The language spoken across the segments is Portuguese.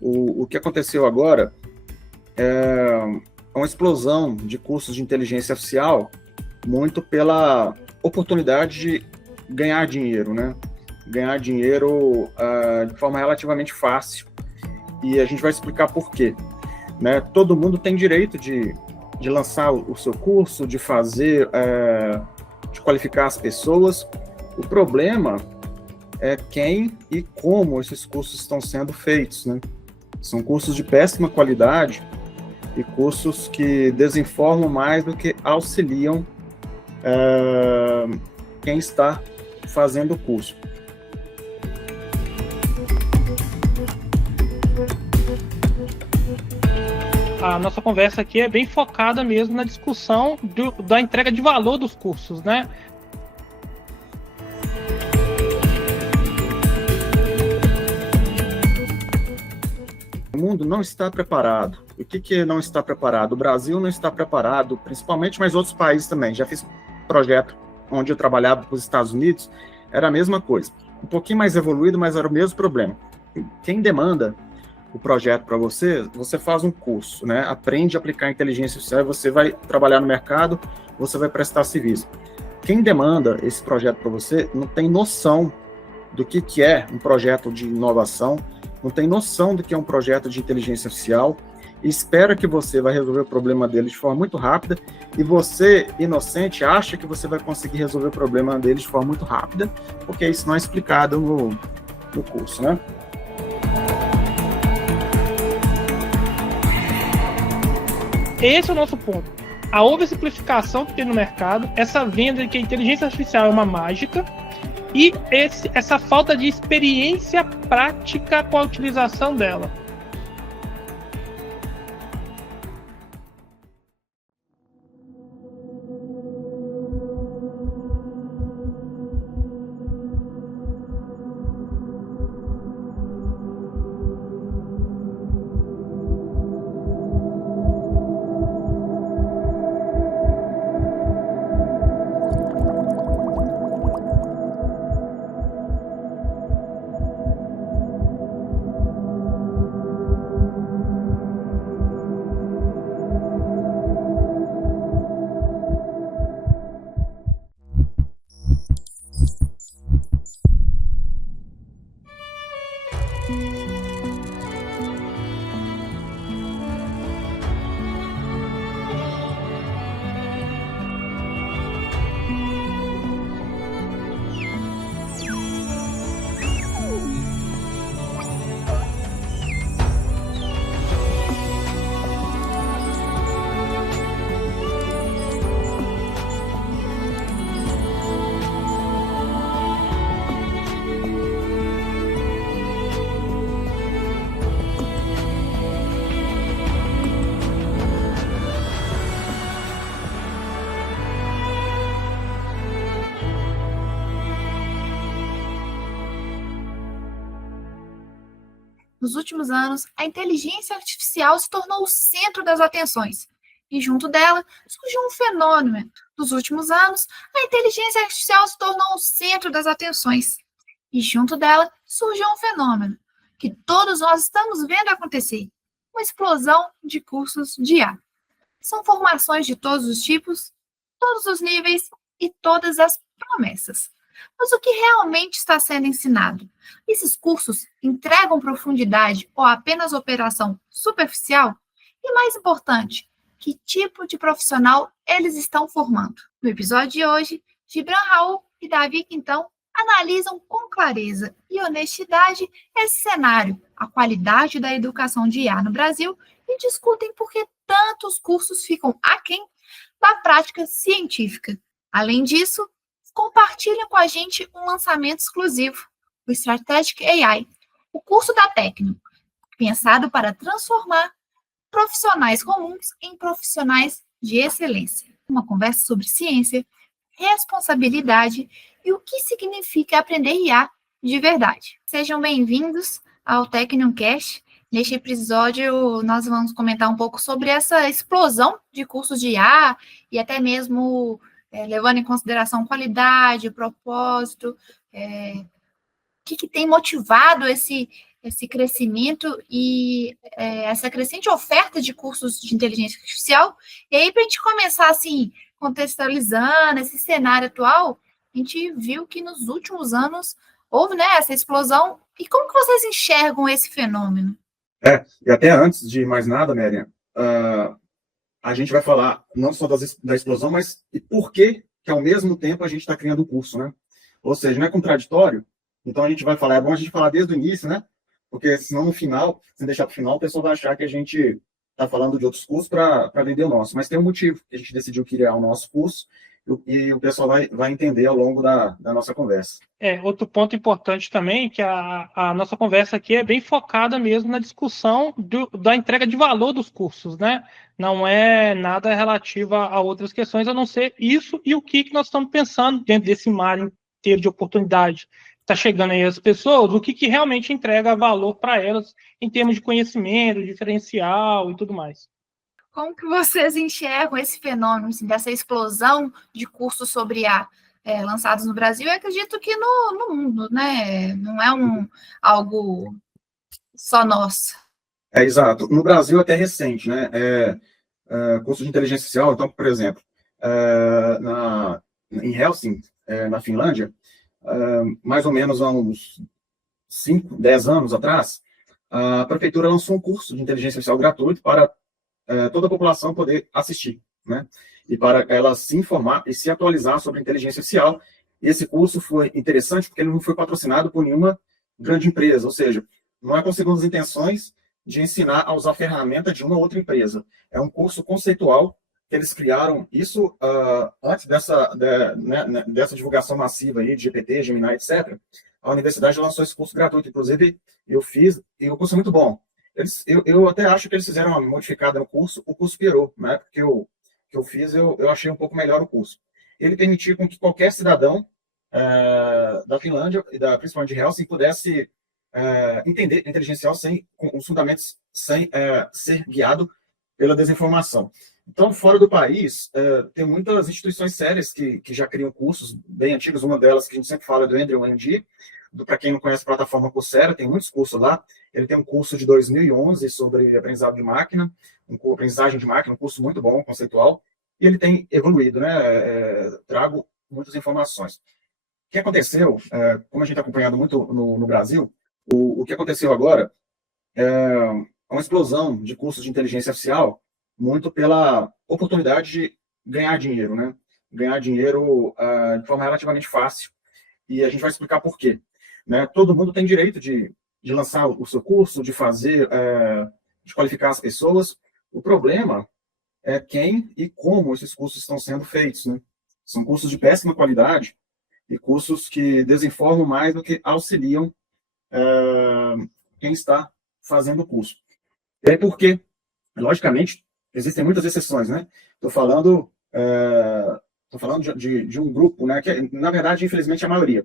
O que aconteceu agora é uma explosão de cursos de inteligência artificial, muito pela oportunidade de ganhar dinheiro, né? Ganhar dinheiro de forma relativamente fácil. E a gente vai explicar por quê. Né? Todo mundo tem direito de lançar o seu curso, de fazer, de qualificar as pessoas. O problema é quem e como esses cursos estão sendo feitos, né? São cursos de péssima qualidade e cursos que desinformam mais do que auxiliam quem está fazendo o curso. A nossa conversa aqui é bem focada mesmo na discussão da entrega de valor dos cursos, né? O mundo não está preparado. O que não está preparado? O Brasil não está preparado, principalmente, mas outros países também. Já fiz projeto onde eu trabalhava para os Estados Unidos, era a mesma coisa. Um pouquinho mais evoluído, mas era o mesmo problema. Quem demanda o projeto para você, você faz um curso, né? Aprende a aplicar inteligência artificial, você vai trabalhar no mercado, você vai prestar serviço. Quem demanda esse projeto para você não tem noção do que é um projeto de inovação, não tem noção do que é um projeto de inteligência artificial, e espera que você vai resolver o problema dele de forma muito rápida, e você, inocente, acha que você vai conseguir resolver o problema dele de forma muito rápida, porque isso não é explicado no curso, né? Esse é o nosso ponto. A oversimplificação que tem no mercado, essa venda de que a inteligência artificial é uma mágica, e essa falta de experiência prática com a utilização dela. Nos últimos anos, a inteligência artificial se tornou o centro das atenções. E junto dela surgiu um fenômeno. Nos últimos anos, a inteligência artificial se tornou o centro das atenções. E junto dela surgiu um fenômeno que todos nós estamos vendo acontecer: uma explosão de cursos de IA. São formações de todos os tipos, todos os níveis e todas as promessas. Mas o que realmente está sendo ensinado? Esses cursos entregam profundidade ou apenas operação superficial? E mais importante, que tipo de profissional eles estão formando? No episódio de hoje, Gibran Raul e Davi Quintão analisam com clareza e honestidade esse cenário, a qualidade da educação de IA no Brasil, e discutem por que tantos cursos ficam aquém da prática científica. Além disso, compartilhem com a gente um lançamento exclusivo, o Strategic AI, o curso da Tecno, pensado para transformar profissionais comuns em profissionais de excelência. Uma conversa sobre ciência, responsabilidade e o que significa aprender IA de verdade. Sejam bem-vindos ao TecnoCast. Neste episódio, nós vamos comentar um pouco sobre essa explosão de cursos de IA e até mesmo levando em consideração qualidade, propósito, o que tem motivado esse crescimento e essa crescente oferta de cursos de inteligência artificial. E aí, para a gente começar, assim, contextualizando esse cenário atual, a gente viu que nos últimos anos houve, né, essa explosão. E como que vocês enxergam esse fenômeno? E até antes de mais nada, Mériam, a gente vai falar não só da explosão, mas e por que ao mesmo tempo a gente está criando um curso, né? Ou seja, não é contraditório, então a gente vai falar, é bom a gente falar desde o início, né? Porque senão no final, se deixar para o final, o pessoal vai achar que a gente está falando de outros cursos para vender o nosso. Mas tem um motivo que a gente decidiu criar o nosso curso e o pessoal vai entender ao longo da nossa conversa. Outro ponto importante também, que a nossa conversa aqui é bem focada mesmo na discussão da entrega de valor dos cursos, né? Não é nada relativo a outras questões, a não ser isso e o que nós estamos pensando dentro desse mar inteiro de oportunidade. Está chegando aí as pessoas, o que realmente entrega valor para elas em termos de conhecimento, diferencial e tudo mais. Como que vocês enxergam esse fenômeno, assim, dessa explosão de cursos sobre IA lançados no Brasil? Eu acredito que no mundo, né? Não é algo só nosso. Exato. No Brasil até recente, né? Curso de inteligência artificial, então, por exemplo, em Helsinki, na Finlândia, mais ou menos há uns 5, 10 anos atrás, a prefeitura lançou um curso de inteligência artificial gratuito para toda a população poder assistir, né? E para ela se informar e se atualizar sobre inteligência artificial. E esse curso foi interessante porque ele não foi patrocinado por nenhuma grande empresa, ou seja, não é com segundas intenções de ensinar a usar a ferramenta de uma outra empresa. É um curso conceitual que eles criaram, isso antes dessa divulgação massiva aí de GPT, Gemini, etc. A universidade lançou esse curso gratuito, inclusive eu fiz, e o curso é muito bom. Eu até acho que eles fizeram uma modificada no curso, o curso piorou. Na época que eu fiz, eu achei um pouco melhor o curso. Ele permitia com que qualquer cidadão da Finlândia, e principalmente de Helsinki, pudesse entender a inteligência artificial com os fundamentos sem ser guiado pela desinformação. Então, fora do país, tem muitas instituições sérias que já criam cursos bem antigos. Uma delas que a gente sempre fala é do Andrew Ng. Para quem não conhece a plataforma Coursera, tem muitos cursos lá. Ele tem um curso de 2011 sobre aprendizado de máquina, aprendizagem de máquina, um curso muito bom, conceitual, e ele tem evoluído, né? Trago muitas informações. O que aconteceu, como a gente está acompanhando muito no Brasil, o que aconteceu agora é uma explosão de cursos de inteligência artificial, muito pela oportunidade de ganhar dinheiro, né? Ganhar dinheiro de forma relativamente fácil. E a gente vai explicar por quê. Né? Todo mundo tem direito de lançar o seu curso, de fazer, de qualificar as pessoas. O problema é quem e como esses cursos estão sendo feitos. Né? São cursos de péssima qualidade e cursos que desinformam mais do que auxiliam quem está fazendo o curso. E aí por quê? Logicamente, existem muitas exceções. Né? Estou falando de um grupo, né, que na verdade, infelizmente, é a maioria.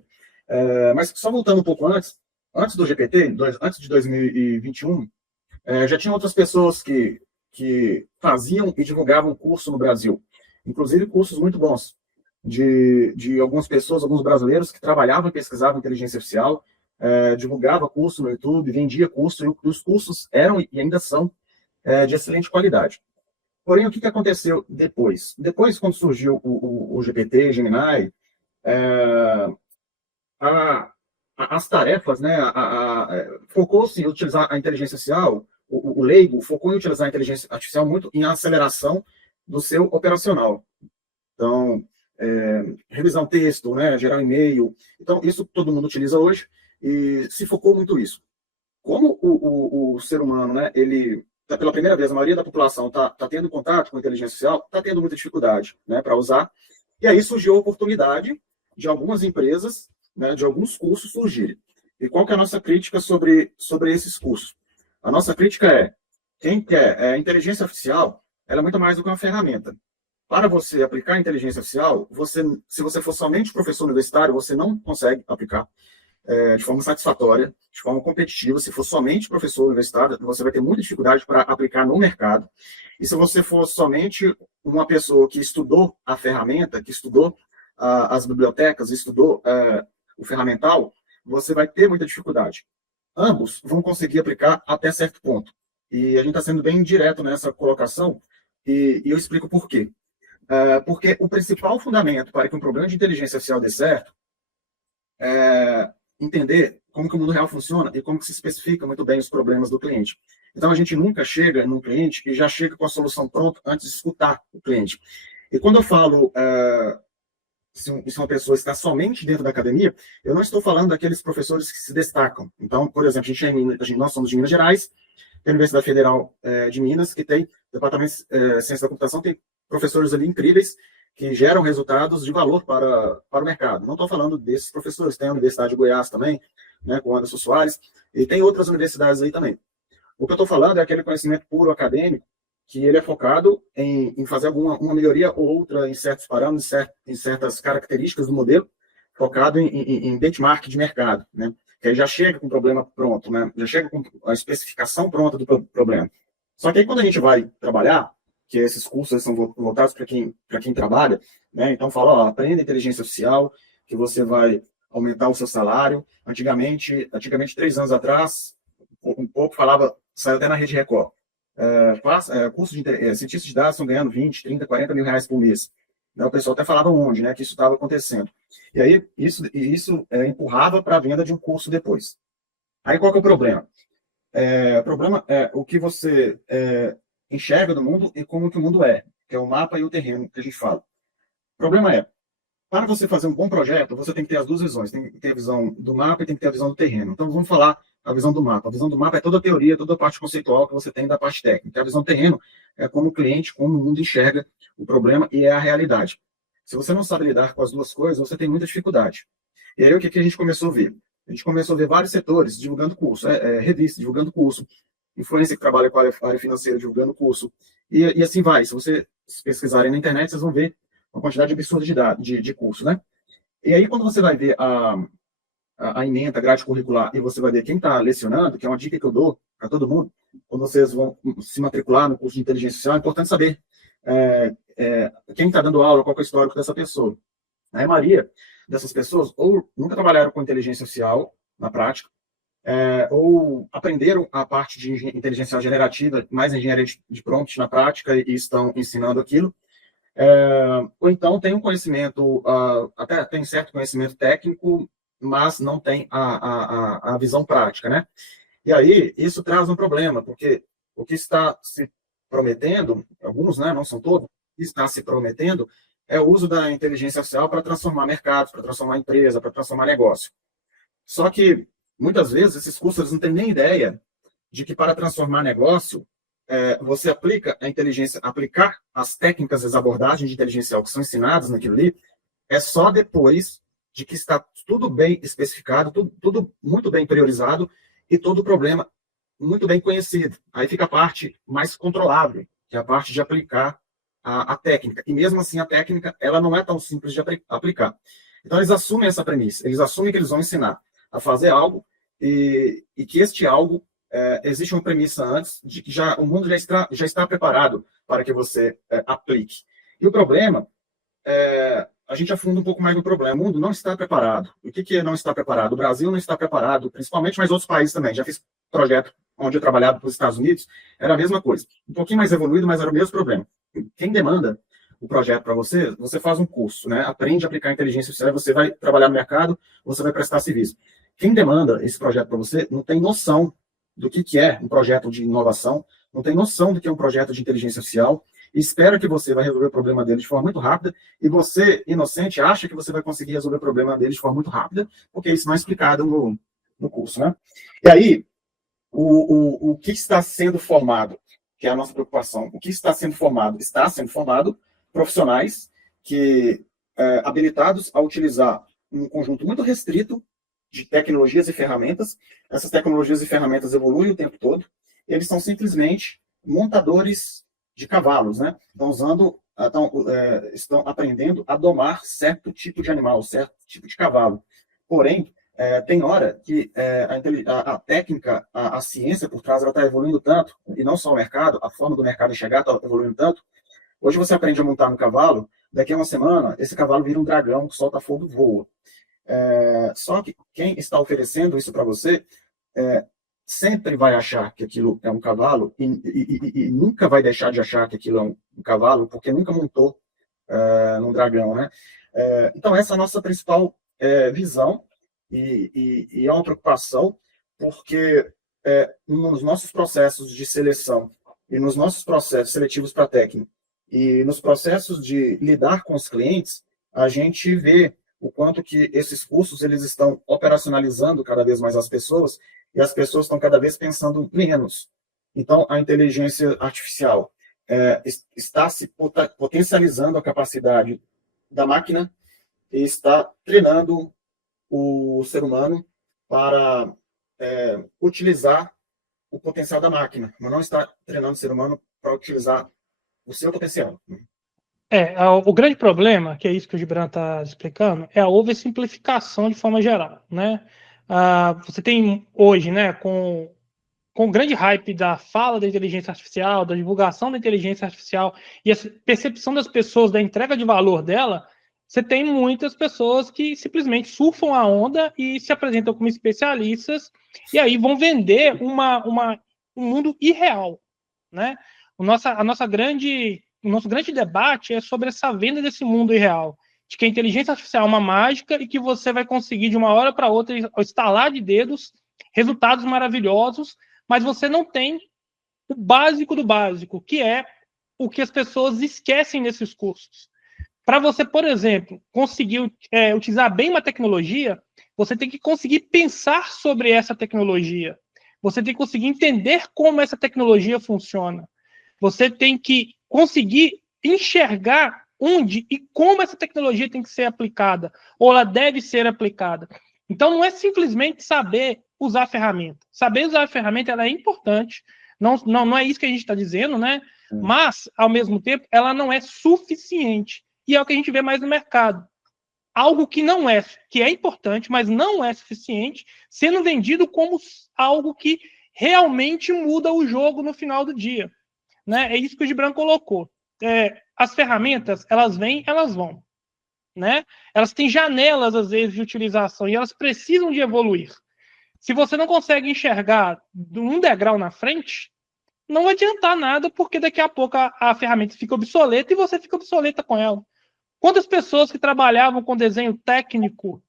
Mas só voltando um pouco antes do GPT, antes de 2021, já tinha outras pessoas que faziam e divulgavam curso no Brasil, inclusive cursos muito bons, de algumas pessoas, alguns brasileiros que trabalhavam e pesquisavam inteligência artificial, divulgava curso no YouTube, vendia curso, e os cursos eram e ainda são de excelente qualidade. Porém, o que aconteceu depois? Depois, quando surgiu o GPT, Gemini, as tarefas, né, focou-se em utilizar a inteligência artificial, o leigo focou em utilizar a inteligência artificial muito em aceleração do seu operacional. Então, revisar um texto, né, gerar um e-mail. Então, isso todo mundo utiliza hoje e se focou muito nisso. Como o ser humano, né, ele... pela primeira vez, a maioria da população está tendo contato com a inteligência artificial, está tendo muita dificuldade, né, para usar. E aí surgiu a oportunidade de algumas empresas, né, de alguns cursos surgirem. E qual que é a nossa crítica sobre esses cursos? A nossa crítica é, quem quer a inteligência artificial, ela é muito mais do que uma ferramenta. Para você aplicar a inteligência artificial, se você for somente professor universitário, você não consegue aplicar de forma satisfatória, de forma competitiva. Se for somente professor universitário, você vai ter muita dificuldade para aplicar no mercado. E se você for somente uma pessoa que estudou a ferramenta, que estudou as bibliotecas, estudou o ferramental, você vai ter muita dificuldade. ambos vão conseguir aplicar até certo ponto. E a gente está sendo bem direto nessa colocação, e eu explico por quê. Porque o principal fundamento para que um programa de inteligência artificial dê certo é entender como que o mundo real funciona e como que se especifica muito bem os problemas do cliente. Então, a gente nunca chega num cliente e já chega com a solução pronta antes de escutar o cliente. E quando eu falo se uma pessoa está somente dentro da academia, eu não estou falando daqueles professores que se destacam. Então, por exemplo, nós somos de Minas Gerais, tem a Universidade Federal de Minas, que tem departamento de ciência da computação, tem professores ali incríveis que geram resultados de valor para o mercado. Não estou falando desses professores, tem a Universidade de Goiás também, né, com Anderson Soares, e tem outras universidades aí também. O que eu estou falando é aquele conhecimento puro acadêmico, que ele é focado em fazer uma melhoria ou outra em certos parâmetros, em certas características do modelo, focado em benchmark de mercado, né? Que aí já chega com o problema pronto, né? Já chega com a especificação pronta do problema. Só que aí quando a gente vai trabalhar, que esses cursos são voltados para quem trabalha, né? Então fala, ó, aprenda inteligência artificial, que você vai aumentar o seu salário. Antigamente 3 anos atrás, um pouco falava, saiu até na Rede Record, cursos de cientistas de dados estão ganhando 20, 30, 40 mil reais por mês. Né? O pessoal até falava onde, né, que isso estava acontecendo. E aí, isso empurrava para a venda de um curso depois. Aí, qual que é o problema? O problema é o que você enxerga do mundo e como que o mundo é, que é o mapa e o terreno que a gente fala. O problema é, para você fazer um bom projeto, você tem que ter as duas visões. Tem que ter a visão do mapa e tem que ter a visão do terreno. Então, vamos falar a visão do mapa. A visão do mapa é toda a teoria, toda a parte conceitual que você tem da parte técnica. A visão do terreno é como o cliente, como o mundo enxerga o problema e é a realidade. Se você não sabe lidar com as duas coisas, você tem muita dificuldade. E aí, o que a gente começou a ver? A gente começou a ver vários setores divulgando curso, revista divulgando curso, influência que trabalha com a área financeira divulgando curso, e assim vai. Se vocês pesquisarem na internet, vocês vão ver uma quantidade absurda de curso, né? E aí, quando você vai ver a ementa, a grade curricular, e você vai ver quem está lecionando, que é uma dica que eu dou para todo mundo, quando vocês vão se matricular no curso de inteligência artificial, é importante saber quem está dando aula, qual é o histórico dessa pessoa. A maioria dessas pessoas ou nunca trabalharam com inteligência artificial na prática, ou aprenderam a parte de inteligência generativa, mais engenharia de prompt na prática, e estão ensinando aquilo, ou então tem um conhecimento, até tem certo conhecimento técnico, mas não tem a visão prática, né? E aí, isso traz um problema, porque o que está se prometendo, alguns, né, não são todos, o que está se prometendo é o uso da inteligência artificial para transformar mercados, para transformar empresa, para transformar negócio. Só que, muitas vezes, esses cursos eles não têm nem ideia de que para transformar negócio, você aplica a inteligência, aplicar as técnicas, as abordagens de inteligência que são ensinadas naquilo ali, é só depois de que está tudo bem especificado, tudo muito bem priorizado e todo o problema muito bem conhecido. Aí fica a parte mais controlável, que é a parte de aplicar a técnica. E mesmo assim, a técnica ela não é tão simples de aplicar. Então, eles assumem essa premissa. Eles assumem que eles vão ensinar a fazer algo e que este algo existe uma premissa antes de que o mundo já está preparado para que você aplique. E o problema a gente afunda um pouco mais no problema. O mundo não está preparado. O que não está preparado? O Brasil não está preparado, principalmente, mas outros países também. Já fiz projeto onde eu trabalhava para os Estados Unidos, era a mesma coisa. Um pouquinho mais evoluído, mas era o mesmo problema. Quem demanda o projeto para você, você faz um curso, né? Aprende a aplicar inteligência artificial, você vai trabalhar no mercado, você vai prestar serviço. Quem demanda esse projeto para você não tem noção do que é um projeto de inovação, não tem noção do que é um projeto de inteligência artificial, e espera que você vai resolver o problema dele de forma muito rápida, e você, inocente, acha que você vai conseguir resolver o problema dele de forma muito rápida, porque isso não é explicado no curso, né? E aí, o que está sendo formado, que é a nossa preocupação, o que está sendo formado? Está sendo formado profissionais que habilitados a utilizar um conjunto muito restrito de tecnologias e ferramentas. Essas tecnologias e ferramentas evoluem o tempo todo. Eles são simplesmente montadores de cavalos, né? Estão aprendendo a domar certo tipo de animal, certo tipo de cavalo. Porém, tem hora que a técnica, a ciência por trás, ela está evoluindo tanto, e não só o mercado, a forma do mercado enxergar está evoluindo tanto. Hoje você aprende a montar no cavalo, daqui a uma semana, esse cavalo vira um dragão que solta fogo e voa. Só que quem está oferecendo isso para você sempre vai achar que aquilo é um cavalo e nunca vai deixar de achar que aquilo é um cavalo, porque nunca montou num dragão, né? Então, essa é a nossa principal visão e é uma preocupação, porque nos nossos processos de seleção e nos nossos processos seletivos para técnico e nos processos de lidar com os clientes, a gente vê o quanto que esses cursos eles estão operacionalizando cada vez mais as pessoas e as pessoas estão cada vez pensando menos. Então, a inteligência artificial está se potencializando a capacidade da máquina e está treinando o ser humano para utilizar o potencial da máquina, mas não está treinando o ser humano para utilizar o seu potencial. O grande problema, que é isso que o Gibran está explicando, é a oversimplificação de forma geral, né? Você tem hoje, né, com o grande hype da fala da inteligência artificial, da divulgação da inteligência artificial e a percepção das pessoas da entrega de valor dela, você tem muitas pessoas que simplesmente surfam a onda e se apresentam como especialistas e aí vão vender um mundo irreal, né? O nosso grande debate é sobre essa venda desse mundo irreal, de que a inteligência artificial é uma mágica e que você vai conseguir de uma hora para outra, ao estalar de dedos, resultados maravilhosos, mas você não tem o básico do básico, que é o que as pessoas esquecem nesses cursos. Para você, por exemplo, conseguir utilizar bem uma tecnologia, você tem que conseguir pensar sobre essa tecnologia. Você tem que conseguir entender como essa tecnologia funciona. Você tem que conseguir enxergar onde e como essa tecnologia tem que ser aplicada, ou ela deve ser aplicada. Então, não é simplesmente saber usar a ferramenta. Saber usar a ferramenta ela é importante, não é isso que a gente está dizendo, né? Mas, ao mesmo tempo, ela não é suficiente. E é o que a gente vê mais no mercado. Algo que é importante, mas não é suficiente, sendo vendido como algo que realmente muda o jogo no final do dia. Né? É isso que o Gibran colocou. As ferramentas, elas vêm, elas vão. Né? Elas têm janelas, às vezes, de utilização e elas precisam de evoluir. Se você não consegue enxergar um degrau na frente, não vai adiantar nada, porque daqui a pouco a ferramenta fica obsoleta e você fica obsoleta com ela. Quantas pessoas que trabalhavam com desenho técnico,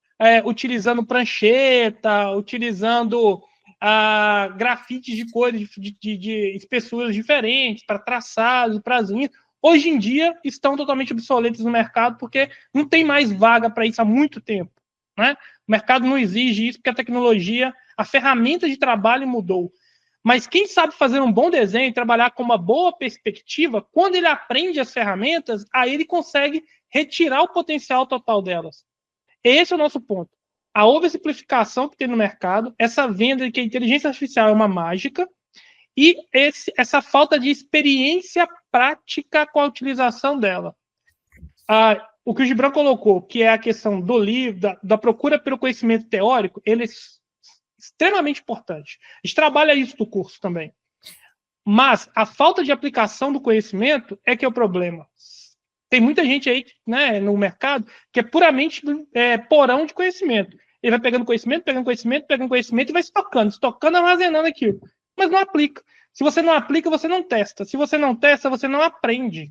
utilizando prancheta, utilizando grafites de cores, de espessuras diferentes, para traçados, para as linhas, hoje em dia estão totalmente obsoletos no mercado, porque não tem mais vaga para isso há muito tempo. Né? O mercado não exige isso, porque a tecnologia, a ferramenta de trabalho mudou. Mas quem sabe fazer um bom desenho e trabalhar com uma boa perspectiva, quando ele aprende as ferramentas, aí ele consegue retirar o potencial total delas. Esse é o nosso ponto. A oversimplificação que tem no mercado, essa venda de que a inteligência artificial é uma mágica, e essa falta de experiência prática com a utilização dela. O que o Gibran colocou, que é a questão do livro, da procura pelo conhecimento teórico, ele é extremamente importante. A gente trabalha isso no curso também. Mas a falta de aplicação do conhecimento é que é o problema. Tem muita gente aí, né, no mercado que é puramente porão de conhecimento. Ele vai pegando conhecimento e vai estocando, armazenando aquilo. Mas não aplica. Se você não aplica, você não testa. Se você não testa, você não aprende.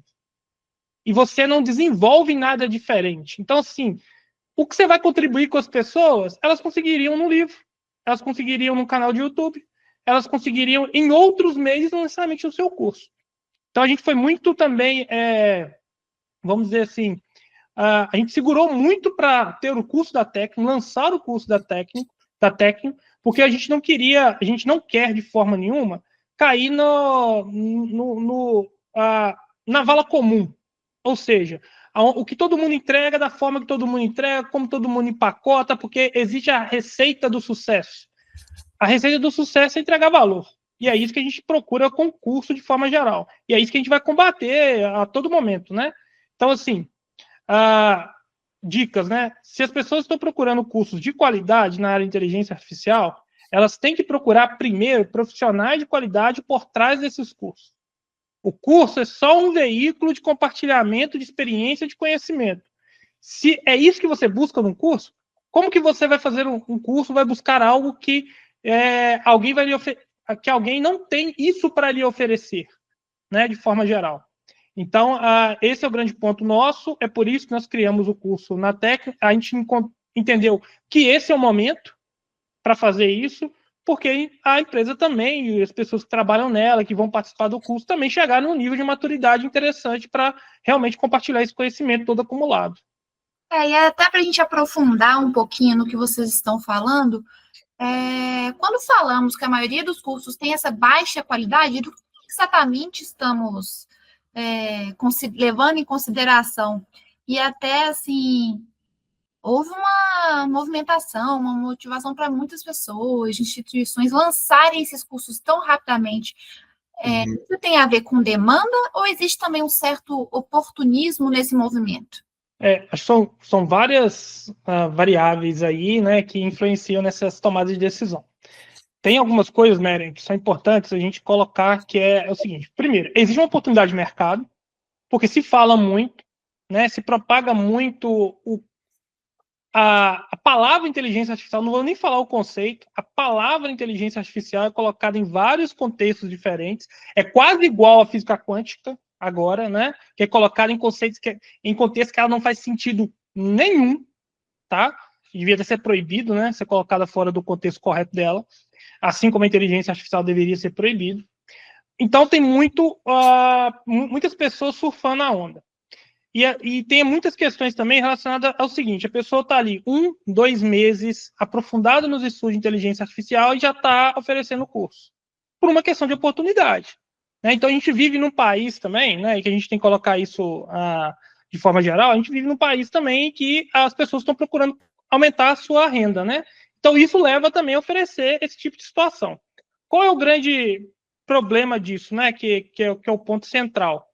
E você não desenvolve nada diferente. Então, assim, o que você vai contribuir com as pessoas, elas conseguiriam no livro, elas conseguiriam no canal de YouTube, elas conseguiriam em outros meios, não necessariamente no seu curso. Então, a gente foi muito também, vamos dizer assim, a gente segurou muito para ter o curso da técnica, lançar o curso da técnica, porque a gente não quer de forma nenhuma cair na vala comum. Ou seja, o que todo mundo entrega, da forma que todo mundo entrega, como todo mundo empacota, porque existe a receita do sucesso. A receita do sucesso é entregar valor. E é isso que a gente procura com o curso de forma geral. E é isso que a gente vai combater a todo momento, né? Então, assim, dicas, né? Se as pessoas estão procurando cursos de qualidade na área de inteligência artificial, elas têm que procurar primeiro profissionais de qualidade por trás desses cursos. O curso é só um veículo de compartilhamento de experiência e de conhecimento. Se é isso que você busca num curso, como que você vai fazer um curso, vai buscar algo que alguém vai que alguém não tem isso para lhe oferecer, né, de forma geral. Então, esse é o grande ponto nosso, é por isso que nós criamos o curso na Tec. A gente entendeu que esse é o momento para fazer isso, porque a empresa também, e as pessoas que trabalham nela, que vão participar do curso, também chegaram num nível de maturidade interessante para realmente compartilhar esse conhecimento todo acumulado. E até para a gente aprofundar um pouquinho no que vocês estão falando, quando falamos que a maioria dos cursos tem essa baixa qualidade, do que exatamente estamos levando em consideração? E até, assim, houve uma movimentação, uma motivação para muitas pessoas, instituições lançarem esses cursos tão rapidamente. Isso tem a ver com demanda ou existe também um certo oportunismo nesse movimento? Acho que são várias variáveis aí, né, que influenciam nessas tomadas de decisão. Tem algumas coisas, Meren, que são importantes a gente colocar, que é o seguinte. Primeiro, existe uma oportunidade de mercado, porque se fala muito, né, se propaga muito a palavra inteligência artificial, não vou nem falar o conceito, a palavra inteligência artificial é colocada em vários contextos diferentes, é quase igual à física quântica agora, né, que é colocada em conceitos em contextos que ela não faz sentido nenhum, tá? Devia ser proibido, né, ser colocada fora do contexto correto dela, assim como a inteligência artificial deveria ser proibido. Então tem muitas pessoas surfando a onda. E tem muitas questões também relacionadas ao seguinte: a pessoa está ali 2 meses aprofundada nos estudos de inteligência artificial e já está oferecendo o curso, por uma questão de oportunidade. Né? Então a gente vive num país também, né, que a gente tem que colocar isso de forma geral, a gente vive num país também que as pessoas estão procurando aumentar a sua renda. Né? Então isso leva também a oferecer esse tipo de situação. Qual é o grande problema disso, né, que é o ponto central?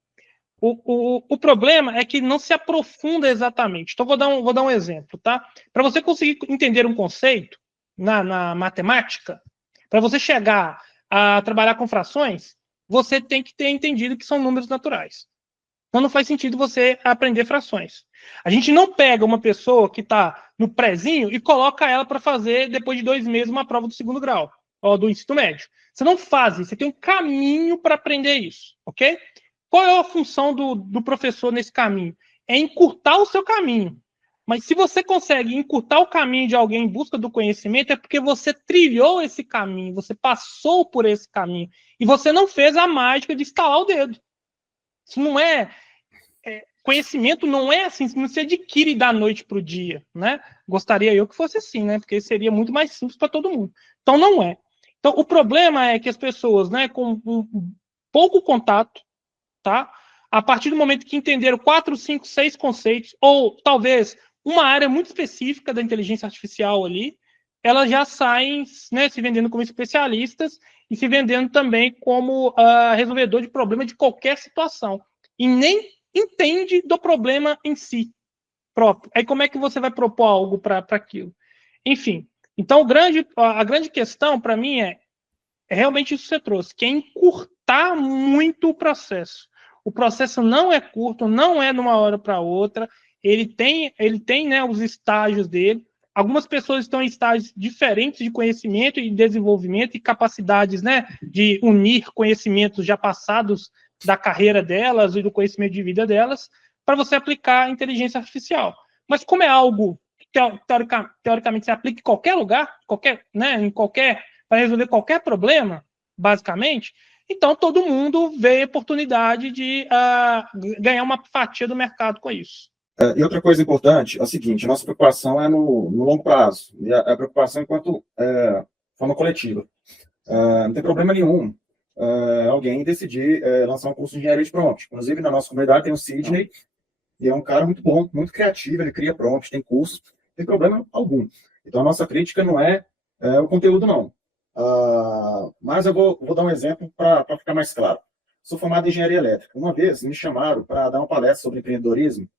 O problema é que não se aprofunda exatamente. Então, vou dar um exemplo, tá? Para você conseguir entender um conceito na matemática, para você chegar a trabalhar com frações, você tem que ter entendido que são números naturais. Então, não faz sentido você aprender frações. A gente não pega uma pessoa que está no prézinho e coloca ela para fazer, depois de 2 meses, uma prova do 2º grau, ou do ensino médio. Você não faz isso, você tem um caminho para aprender isso, ok? Qual é a função do professor nesse caminho? É encurtar o seu caminho. Mas se você consegue encurtar o caminho de alguém em busca do conhecimento, é porque você trilhou esse caminho, você passou por esse caminho, e você não fez a mágica de estalar o dedo. Isso não conhecimento não é assim, não se adquire da noite para o dia, né? Gostaria eu que fosse assim, né? Porque seria muito mais simples para todo mundo. Então, não é. Então, o problema é que as pessoas, né, com pouco contato, tá? A partir do momento que entenderam 4, 5, 6 conceitos, ou talvez uma área muito específica da inteligência artificial ali, elas já saem, né, se vendendo como especialistas e se vendendo também como resolvedor de problema de qualquer situação. E nem entende do problema em si próprio. Aí como é que você vai propor algo para aquilo? Enfim, então a grande questão para mim é realmente isso que você trouxe, que é encurtar muito o processo. O processo não é curto, não é de uma hora para outra, ele tem né, os estágios dele. Algumas pessoas estão em estágios diferentes de conhecimento e desenvolvimento e capacidades, né, de unir conhecimentos já passados da carreira delas e do conhecimento de vida delas para você aplicar a inteligência artificial. Mas como é algo que teoricamente se aplica em qualquer lugar, para resolver qualquer problema, basicamente, então todo mundo vê a oportunidade de ganhar uma fatia do mercado com isso. E outra coisa importante é o seguinte: a nossa preocupação é no longo prazo, e a preocupação enquanto forma coletiva. Não tem problema nenhum alguém decidir lançar um curso de engenharia de prompt. Inclusive, na nossa comunidade tem o Sidney, e é um cara muito bom, muito criativo, ele cria prompt, tem cursos, não tem problema algum. Então, a nossa crítica não é o conteúdo, não. Mas eu vou dar um exemplo para ficar mais claro. Sou formado em engenharia elétrica. Uma vez me chamaram para dar uma palestra sobre empreendedorismo,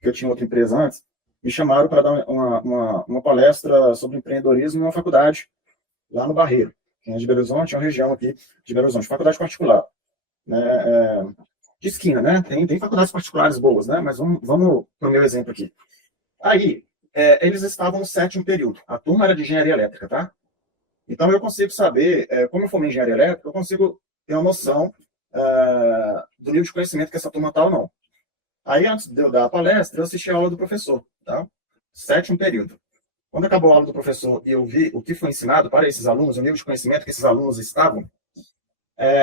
que eu tinha outra empresa antes, me chamaram para dar uma palestra sobre empreendedorismo em uma faculdade, lá no Barreiro, que é de Belo Horizonte, é uma região aqui de Belo Horizonte, faculdade particular, né, de esquina, né? Tem faculdades particulares boas, né? Mas vamos para o meu exemplo aqui. Aí, eles estavam no 7º período, a turma era de engenharia elétrica, tá? Então, eu consigo saber, como eu formei em engenharia elétrica, eu consigo ter uma noção do nível de conhecimento que essa turma está ou não. Aí, antes de eu dar a palestra, eu assisti a aula do professor, tá? 7º período. Quando acabou a aula do professor e eu vi o que foi ensinado para esses alunos, o nível de conhecimento que esses alunos estavam,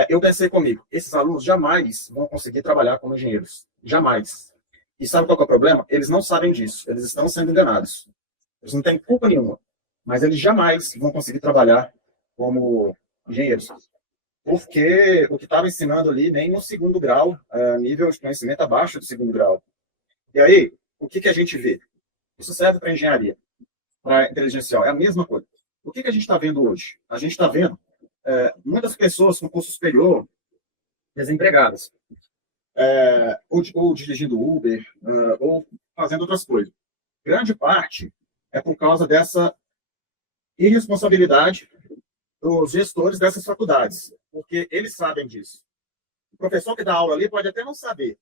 eu pensei comigo, esses alunos jamais vão conseguir trabalhar como engenheiros. Jamais. E sabe qual que é o problema? Eles não sabem disso. Eles estão sendo enganados. Eles não têm culpa nenhuma. Mas eles jamais vão conseguir trabalhar como engenheiros. Porque o que estava ensinando ali, nem no 2º grau, nível de conhecimento abaixo do 2º grau. E aí, o que a gente vê? Isso serve para engenharia, para inteligencial. É a mesma coisa. O que a gente está vendo hoje? A gente está vendo muitas pessoas com curso superior desempregadas. Ou dirigindo Uber, ou fazendo outras coisas. Grande parte é por causa dessa irresponsabilidade dos gestores dessas faculdades, porque eles sabem disso. O professor que dá aula ali pode até não saber,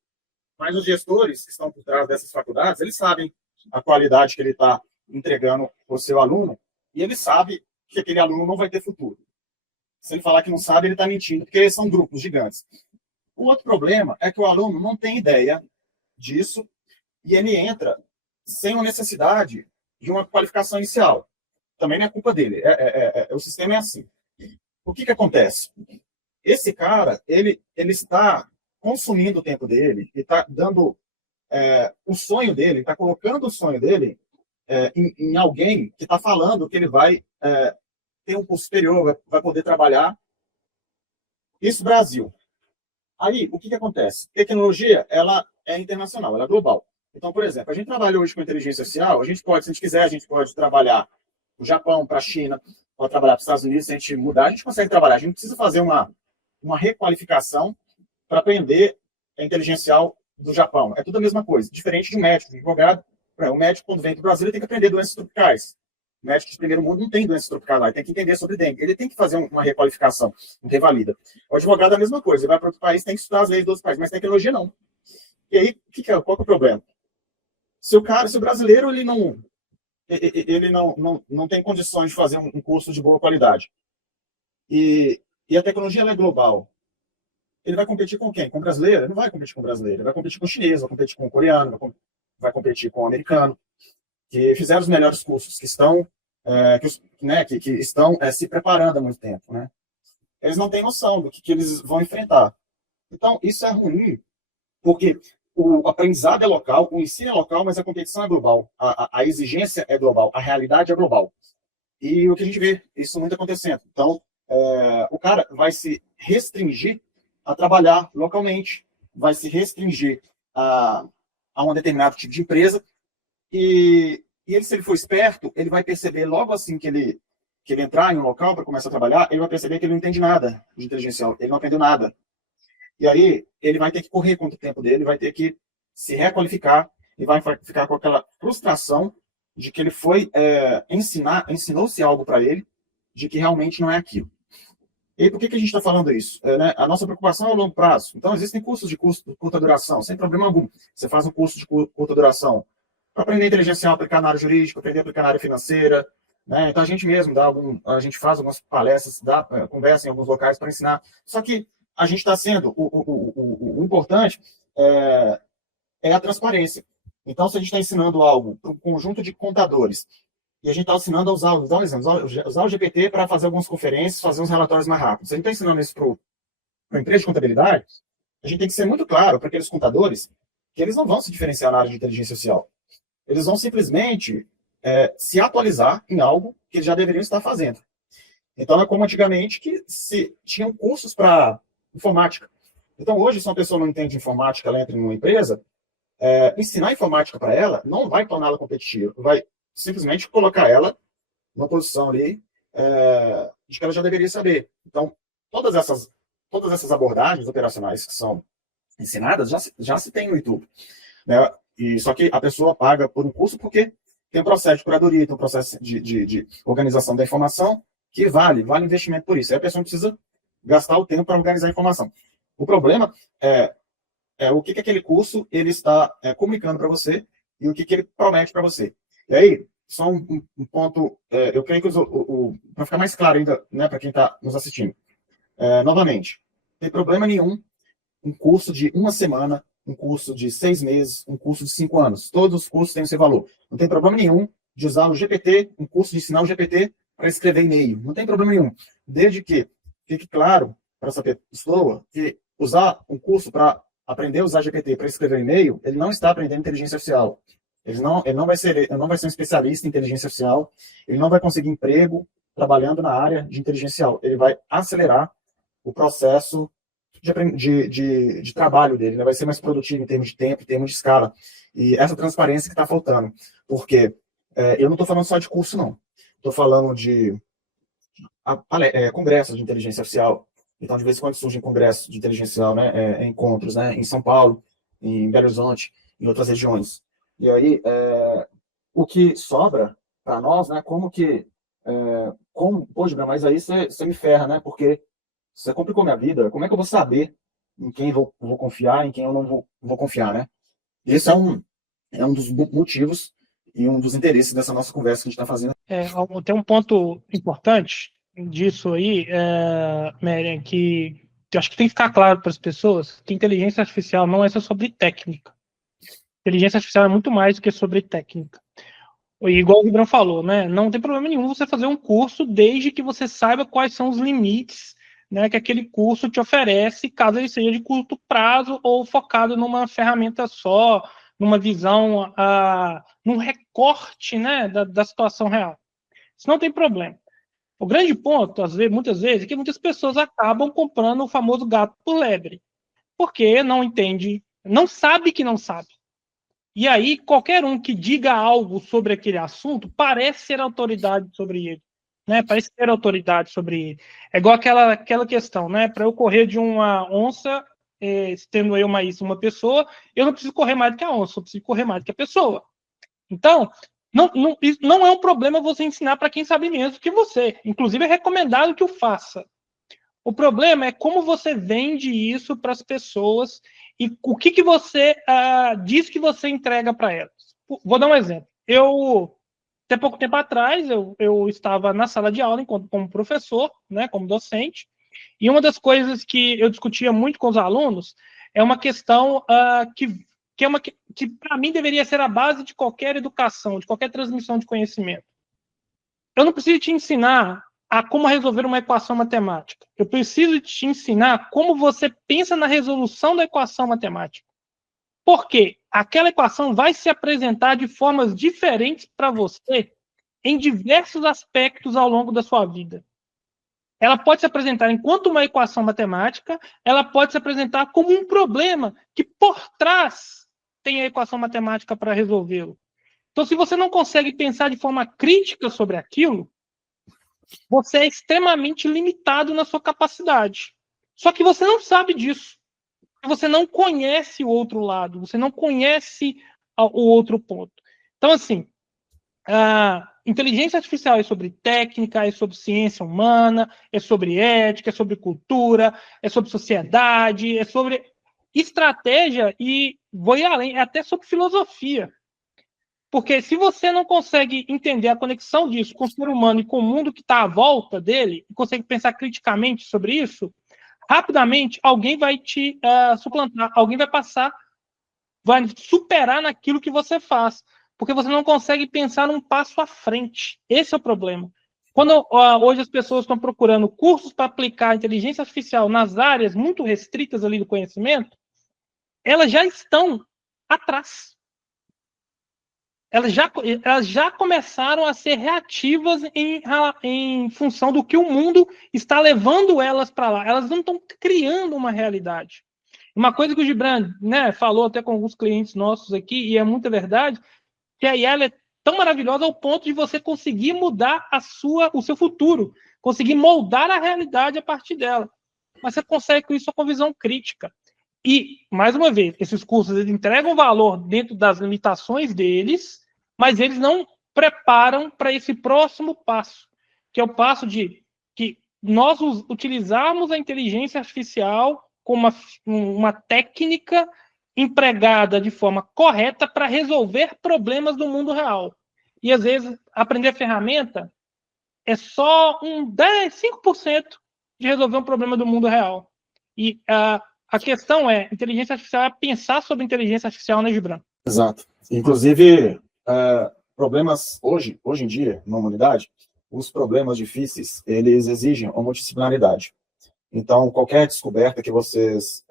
mas os gestores que estão por trás dessas faculdades, eles sabem a qualidade que ele está entregando para o seu aluno, e ele sabe que aquele aluno não vai ter futuro. Se ele falar que não sabe, ele está mentindo, porque são grupos gigantes. O outro problema é que o aluno não tem ideia disso e ele entra sem uma necessidade de uma qualificação inicial. Também não é culpa dele. O sistema é assim. O que acontece? Esse cara, ele está consumindo o tempo dele, ele está dando o sonho dele, está colocando o sonho dele em alguém que está falando que ele vai ter um curso superior, vai poder trabalhar. Isso, Brasil. Aí, o que acontece? Tecnologia, ela é internacional, ela é global. Então, por exemplo, a gente trabalha hoje com inteligência artificial, a gente pode, se a gente quiser, a gente pode trabalhar do Japão para a China, pode trabalhar para os Estados Unidos, se a gente mudar, a gente consegue trabalhar. A gente precisa fazer uma requalificação para aprender a inteligência artificial do Japão. É tudo a mesma coisa, diferente de um médico, de um advogado. O médico, quando vem para o Brasil, ele tem que aprender doenças tropicais. O médico de primeiro mundo não tem doenças tropicais lá, ele tem que entender sobre dengue. Ele tem que fazer uma requalificação, um revalida. O advogado é a mesma coisa, ele vai para outro país, tem que estudar as leis dos outros países, mas tecnologia não. E aí, qual que é o problema? Se o brasileiro ele não tem condições de fazer um curso de boa qualidade, e a tecnologia ela é global, ele vai competir com quem? Com o brasileiro? Ele não vai competir com o brasileiro, ele vai competir com o chinês, vai competir com o coreano, vai competir com o americano, que fizeram os melhores cursos, que estão se preparando há muito tempo. Né? Eles não têm noção do que eles vão enfrentar. Então, isso é ruim, porque o aprendizado é local, o ensino é local, mas a competição é global, a exigência é global, a realidade é global. E o que a gente vê, isso muito acontecendo. Então, o cara vai se restringir a trabalhar localmente, vai se restringir a um determinado tipo de empresa, e ele, se ele for esperto, ele vai perceber logo assim que ele entrar em um local para começar a trabalhar, ele vai perceber que ele não entende nada de inteligencial, ele não aprendeu nada. E aí ele vai ter que correr contra o tempo dele, vai ter que se requalificar e vai ficar com aquela frustração de que ele foi ensinou-se algo para ele de que realmente não é aquilo. E aí, por que a gente está falando isso? A nossa preocupação é a longo prazo. Então, existem cursos de curta duração, sem problema algum. Você faz um curso de curta duração para aprender inteligência, aplicar na área jurídica, aprender a aplicar na área financeira. Né? Então, a gente mesmo a gente faz algumas palestras, conversa em alguns locais para ensinar. Só que a gente está sendo, o importante é a transparência. Então, se a gente está ensinando algo para um conjunto de contadores, e a gente está ensinando a usar o GPT para fazer algumas conferências, fazer uns relatórios mais rápidos. Se a gente está ensinando isso para uma empresa de contabilidade, a gente tem que ser muito claro para aqueles contadores que eles não vão se diferenciar na área de inteligência artificial. Eles vão simplesmente se atualizar em algo que eles já deveriam estar fazendo. Então, é como antigamente que se tinham cursos para informática. Então, hoje, se uma pessoa não entende informática, ela entra em uma empresa, ensinar informática para ela não vai torná-la competitiva, vai simplesmente colocar ela numa posição ali de que ela já deveria saber. Então, todas essas abordagens operacionais que são ensinadas já se tem no YouTube. Né? E só que a pessoa paga por um curso porque tem um processo de curadoria, tem um processo de organização da informação que vale investimento por isso. Aí a pessoa precisa gastar o tempo para organizar a informação. O problema é o que aquele curso ele está comunicando para você e o que ele promete para você. E aí, só um ponto, eu creio que para ficar mais claro ainda, né, para quem está nos assistindo, novamente, não tem problema nenhum um curso de uma semana, um curso de 6 meses, um curso de 5 anos. Todos os cursos têm o seu valor. Não tem problema nenhum de usar o GPT, um curso de ensinar o GPT para escrever e-mail. Não tem problema nenhum. Desde que fique claro para essa pessoa que usar um curso para aprender a usar GPT para escrever e-mail, ele não está aprendendo inteligência artificial. Ele não vai ser um especialista em inteligência artificial, ele não vai conseguir emprego trabalhando na área de inteligência artificial. Ele vai acelerar o processo de trabalho dele, né? Vai ser mais produtivo em termos de tempo, em termos de escala. E essa transparência que está faltando. Porque eu não estou falando só de curso, não. Estou falando de congressos de inteligência artificial. Então, de vez em quando surgem congressos de inteligência artificial, né? Encontros, né? Em São Paulo, em Belo Horizonte, em outras regiões. E aí, o que sobra para nós, né? Pô, Gibran, mas aí você me ferra, né? Porque você complicou minha vida. Como é que eu vou saber em quem vou confiar, em quem eu não vou confiar, né? Esse é um dos motivos e um dos interesses dessa nossa conversa que a gente está fazendo. Tem um ponto importante disso aí, Merian, que eu acho que tem que ficar claro para as pessoas que inteligência artificial não é só sobre técnica. Inteligência artificial é muito mais do que sobre técnica. E igual o Gibran falou, né? Não tem problema nenhum você fazer um curso desde que você saiba quais são os limites, né, que aquele curso te oferece, caso ele seja de curto prazo ou focado numa ferramenta só, numa visão, num recorte, né, da situação real. Isso não tem problema. O grande ponto, muitas vezes, é que muitas pessoas acabam comprando o famoso gato por lebre, porque não entende, não sabe que não sabe. E aí, qualquer um que diga algo sobre aquele assunto parece ser autoridade sobre ele. Né, parece ter autoridade sobre ele. É igual aquela questão, né? Para eu correr de uma onça, tendo eu mais uma pessoa, eu não preciso correr mais do que a onça, eu preciso correr mais do que a pessoa. Então, não é um problema você ensinar para quem sabe menos que você. Inclusive, é recomendado que o faça. O problema é como você vende isso para as pessoas e o que você diz que você entrega para elas. Vou dar um exemplo. Até pouco tempo atrás, eu estava na sala de aula como professor, né, como docente, e uma das coisas que eu discutia muito com os alunos é uma questão que para mim deveria ser a base de qualquer educação, de qualquer transmissão de conhecimento. Eu não preciso te ensinar a como resolver uma equação matemática. Eu preciso te ensinar como você pensa na resolução da equação matemática. Por quê? Aquela equação vai se apresentar de formas diferentes para você em diversos aspectos ao longo da sua vida. Ela pode se apresentar enquanto uma equação matemática, ela pode se apresentar como um problema que por trás tem a equação matemática para resolvê-lo. Então, se você não consegue pensar de forma crítica sobre aquilo, você é extremamente limitado na sua capacidade. Só que você não sabe disso. Você não conhece o outro lado, você não conhece o outro ponto. Então, assim, a inteligência artificial é sobre técnica, é sobre ciência humana, é sobre ética, é sobre cultura, é sobre sociedade, é sobre estratégia e, vou ir além, é até sobre filosofia. Porque se você não consegue entender a conexão disso com o ser humano e com o mundo que está à volta dele, e consegue pensar criticamente sobre isso, rapidamente alguém vai te suplantar, alguém vai superar naquilo que você faz, porque você não consegue pensar um passo à frente. Esse é o problema. Quando hoje as pessoas estão procurando cursos para aplicar a inteligência artificial nas áreas muito restritas ali do conhecimento, elas já estão atrás. Elas já começaram a ser reativas em função do que o mundo está levando elas para lá. Elas não estão criando uma realidade. Uma coisa que o Gibran, né, falou até com alguns clientes nossos aqui, e é muita verdade, que a IA é tão maravilhosa ao ponto de você conseguir mudar o seu futuro, conseguir moldar a realidade a partir dela. Mas você consegue com isso com visão crítica. E, mais uma vez, esses cursos eles entregam valor dentro das limitações deles, mas eles não preparam para esse próximo passo, que é o passo de que nós utilizarmos a inteligência artificial como uma técnica empregada de forma correta para resolver problemas do mundo real. E às vezes aprender a ferramenta é só 5% de resolver um problema do mundo real. E a questão é, inteligência artificial é pensar sobre inteligência artificial, né, Gibran? Exato. Inclusive, problemas hoje em dia, na humanidade, os problemas difíceis, eles exigem uma multidisciplinaridade. Então, qualquer descoberta que vocês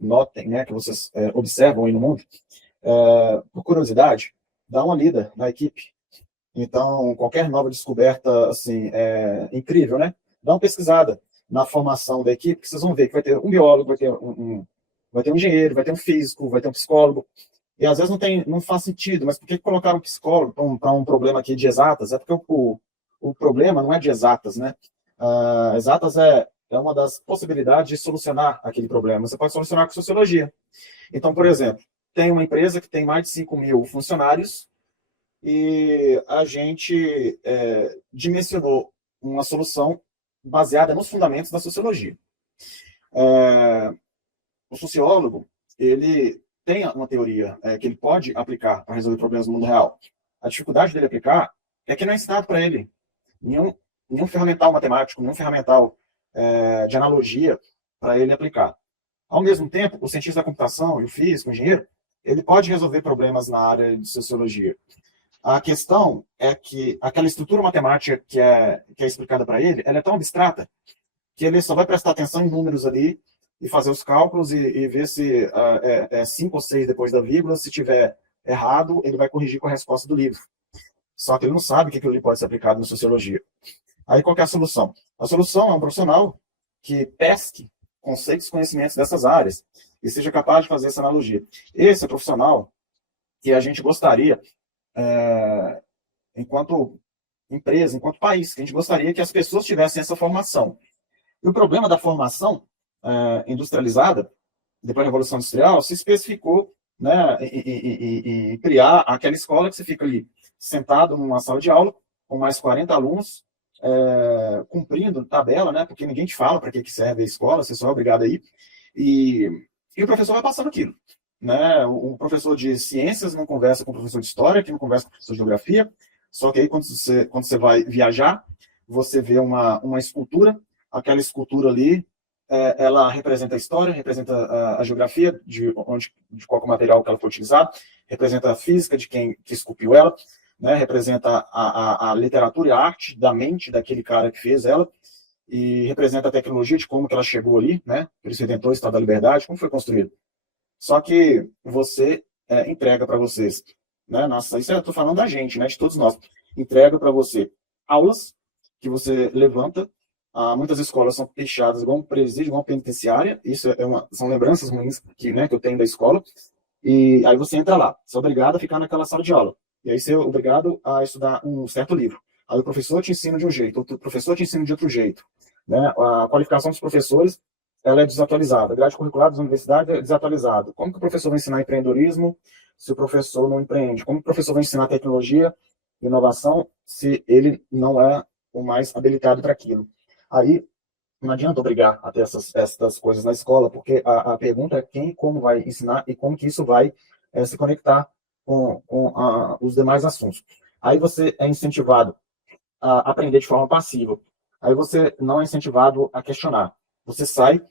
notem, né, que vocês observam aí no mundo, por curiosidade, dá uma lida na equipe. Então, qualquer nova descoberta, assim, incrível, né? Dá uma pesquisada na formação da equipe, que vocês vão ver que vai ter um biólogo, vai ter um engenheiro, vai ter um físico, vai ter um psicólogo. E às vezes não faz sentido, mas por que colocaram um psicólogo para um problema aqui de exatas? É porque o problema não é de exatas, né? Exatas é uma das possibilidades de solucionar aquele problema. Você pode solucionar com sociologia. Então, por exemplo, tem uma empresa que tem mais de 5.000 funcionários e a gente dimensionou uma solução baseada nos fundamentos da sociologia. O sociólogo, ele tem uma teoria que ele pode aplicar para resolver problemas no mundo real. A dificuldade dele aplicar é que não é ensinado para ele nenhum ferramental matemático, nenhum ferramental de analogia para ele aplicar. Ao mesmo tempo, o cientista da computação e o físico, o engenheiro, ele pode resolver problemas na área de sociologia. A questão é que aquela estrutura matemática que é explicada para ele, ela é tão abstrata que ele só vai prestar atenção em números ali e fazer os cálculos e ver se é 5 ou 6 depois da vírgula. Se tiver errado, ele vai corrigir com a resposta do livro. Só que ele não sabe que aquilo ali pode ser aplicado na sociologia. Aí qual que é a solução? A solução é um profissional que pesque conceitos e conhecimentos dessas áreas e seja capaz de fazer essa analogia. Esse é o profissional que a gente gostaria, enquanto empresa, enquanto país, que a gente gostaria que as pessoas tivessem essa formação. E o problema da formação industrializada, depois da Revolução Industrial, se especificou, né, em criar aquela escola que você fica ali sentado numa sala de aula com mais 40 alunos, cumprindo tabela, né, porque ninguém te fala para que serve a escola, você só é obrigado a ir, e o professor vai passando aquilo. Né? O professor de ciências não conversa com o professor de história, que não conversa com o professor de geografia, só que aí quando você vai viajar, você vê uma escultura, aquela escultura ali, ela representa a história, representa a geografia, de qual material que ela foi utilizada, representa a física de quem que esculpiu ela, né? Representa a literatura e a arte da mente daquele cara que fez ela, e representa a tecnologia de como que ela chegou ali, né? Cristo Redentor, Estado da Liberdade, como foi construído. Só que você entrega para vocês, né? Nossa, isso eu estou falando da gente, né? De todos nós. Entrega para você aulas que você levanta. Muitas escolas são fechadas igual um presídio, igual uma penitenciária. Isso são lembranças ruins que eu tenho da escola. E aí você entra lá. Você é obrigado a ficar naquela sala de aula. E aí você é obrigado a estudar um certo livro. Aí o professor te ensina de um jeito, o professor te ensina de outro jeito. Né? A qualificação dos professores, ela é desatualizada. A grade curricular das universidades é desatualizada. Como que o professor vai ensinar empreendedorismo se o professor não empreende? Como que o professor vai ensinar tecnologia, inovação, se ele não é o mais habilitado para aquilo? Aí, não adianta obrigar a ter essas coisas na escola, porque a pergunta é quem e como vai ensinar e como que isso vai se conectar com os demais assuntos. Aí você é incentivado a aprender de forma passiva. Aí você não é incentivado a questionar. Você sai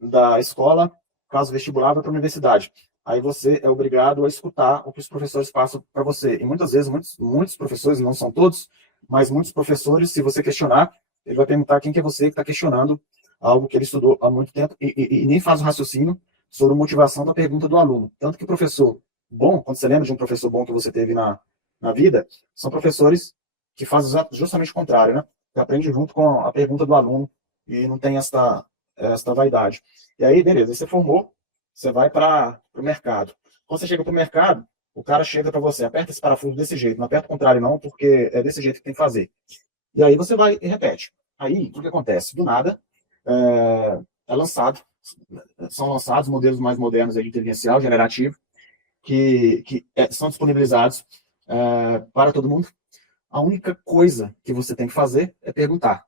da escola, caso vestibular, vai para a universidade. Aí você é obrigado a escutar o que os professores passam para você. E muitas vezes, muitos professores, não são todos, mas muitos professores, se você questionar, ele vai perguntar quem que é você que está questionando algo que ele estudou há muito tempo e nem faz um raciocínio sobre a motivação da pergunta do aluno. Tanto que o professor bom, quando você lembra de um professor bom que você teve na vida, são professores que fazem justamente o contrário, né? Que aprende junto com a pergunta do aluno e não tem esta vaidade. E aí, beleza, você formou, você vai para o mercado. Quando você chega para o mercado, o cara chega para você, aperta esse parafuso desse jeito, não aperta o contrário não, porque é desse jeito que tem que fazer. E aí você vai e repete. Aí, o que acontece? Do nada, são lançados modelos mais modernos de inteligência artificial, generativo, que são disponibilizados para todo mundo. A única coisa que você tem que fazer é perguntar.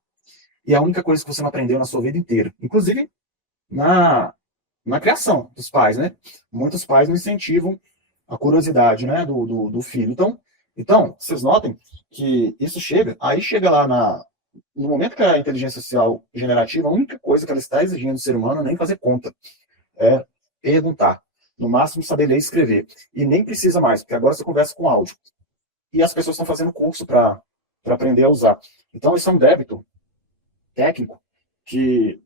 E a única coisa que você não aprendeu na sua vida inteira. Inclusive, na criação dos pais, né? Muitos pais não incentivam a curiosidade, né, do filho. Então, Então, vocês notem que isso chega lá no momento que a inteligência artificial generativa, a única coisa que ela está exigindo do ser humano é nem fazer conta, é perguntar. No máximo, saber ler e escrever. E nem precisa mais, porque agora você conversa com áudio. E as pessoas estão fazendo curso para aprender a usar. Então, isso é um débito técnico que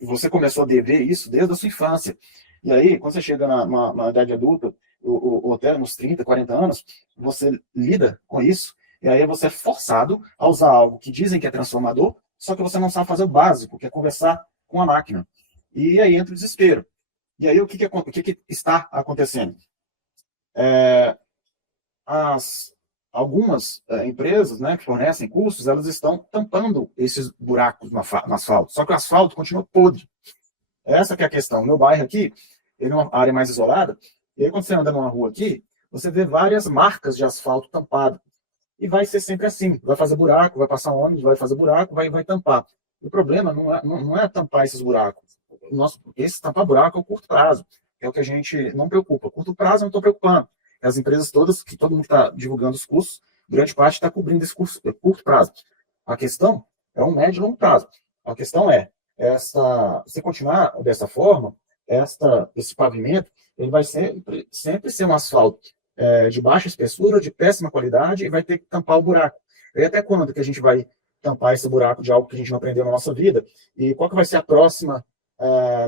você começou a dever isso desde a sua infância. E aí, quando você chega na idade adulta, ou até nos 30, 40 anos, você lida com isso, e aí você é forçado a usar algo que dizem que é transformador, só que você não sabe fazer o básico, que é conversar com a máquina. E aí entra o desespero. E aí, o que está acontecendo? Algumas empresas, né, que fornecem cursos, elas estão tampando esses buracos no asfalto. Só que o asfalto continua podre. Essa que é a questão. O meu bairro aqui, ele é uma área mais isolada, e aí quando você anda numa rua aqui, você vê várias marcas de asfalto tampado. E vai ser sempre assim. Vai fazer buraco, vai passar ônibus, vai fazer buraco, vai tampar. O problema não é tampar esses buracos. Esse tampar buraco é o curto prazo. É o que a gente não preocupa. Curto prazo eu não estou preocupando. As empresas todas, que todo mundo está divulgando os cursos, grande parte está cobrindo esse curto prazo. A questão é um médio e longo prazo. A questão se continuar dessa forma, esse pavimento, ele vai sempre ser um asfalto de baixa espessura, de péssima qualidade, e vai ter que tampar o buraco. E até quando que a gente vai tampar esse buraco de algo que a gente não aprendeu na nossa vida? E qual que vai ser a próxima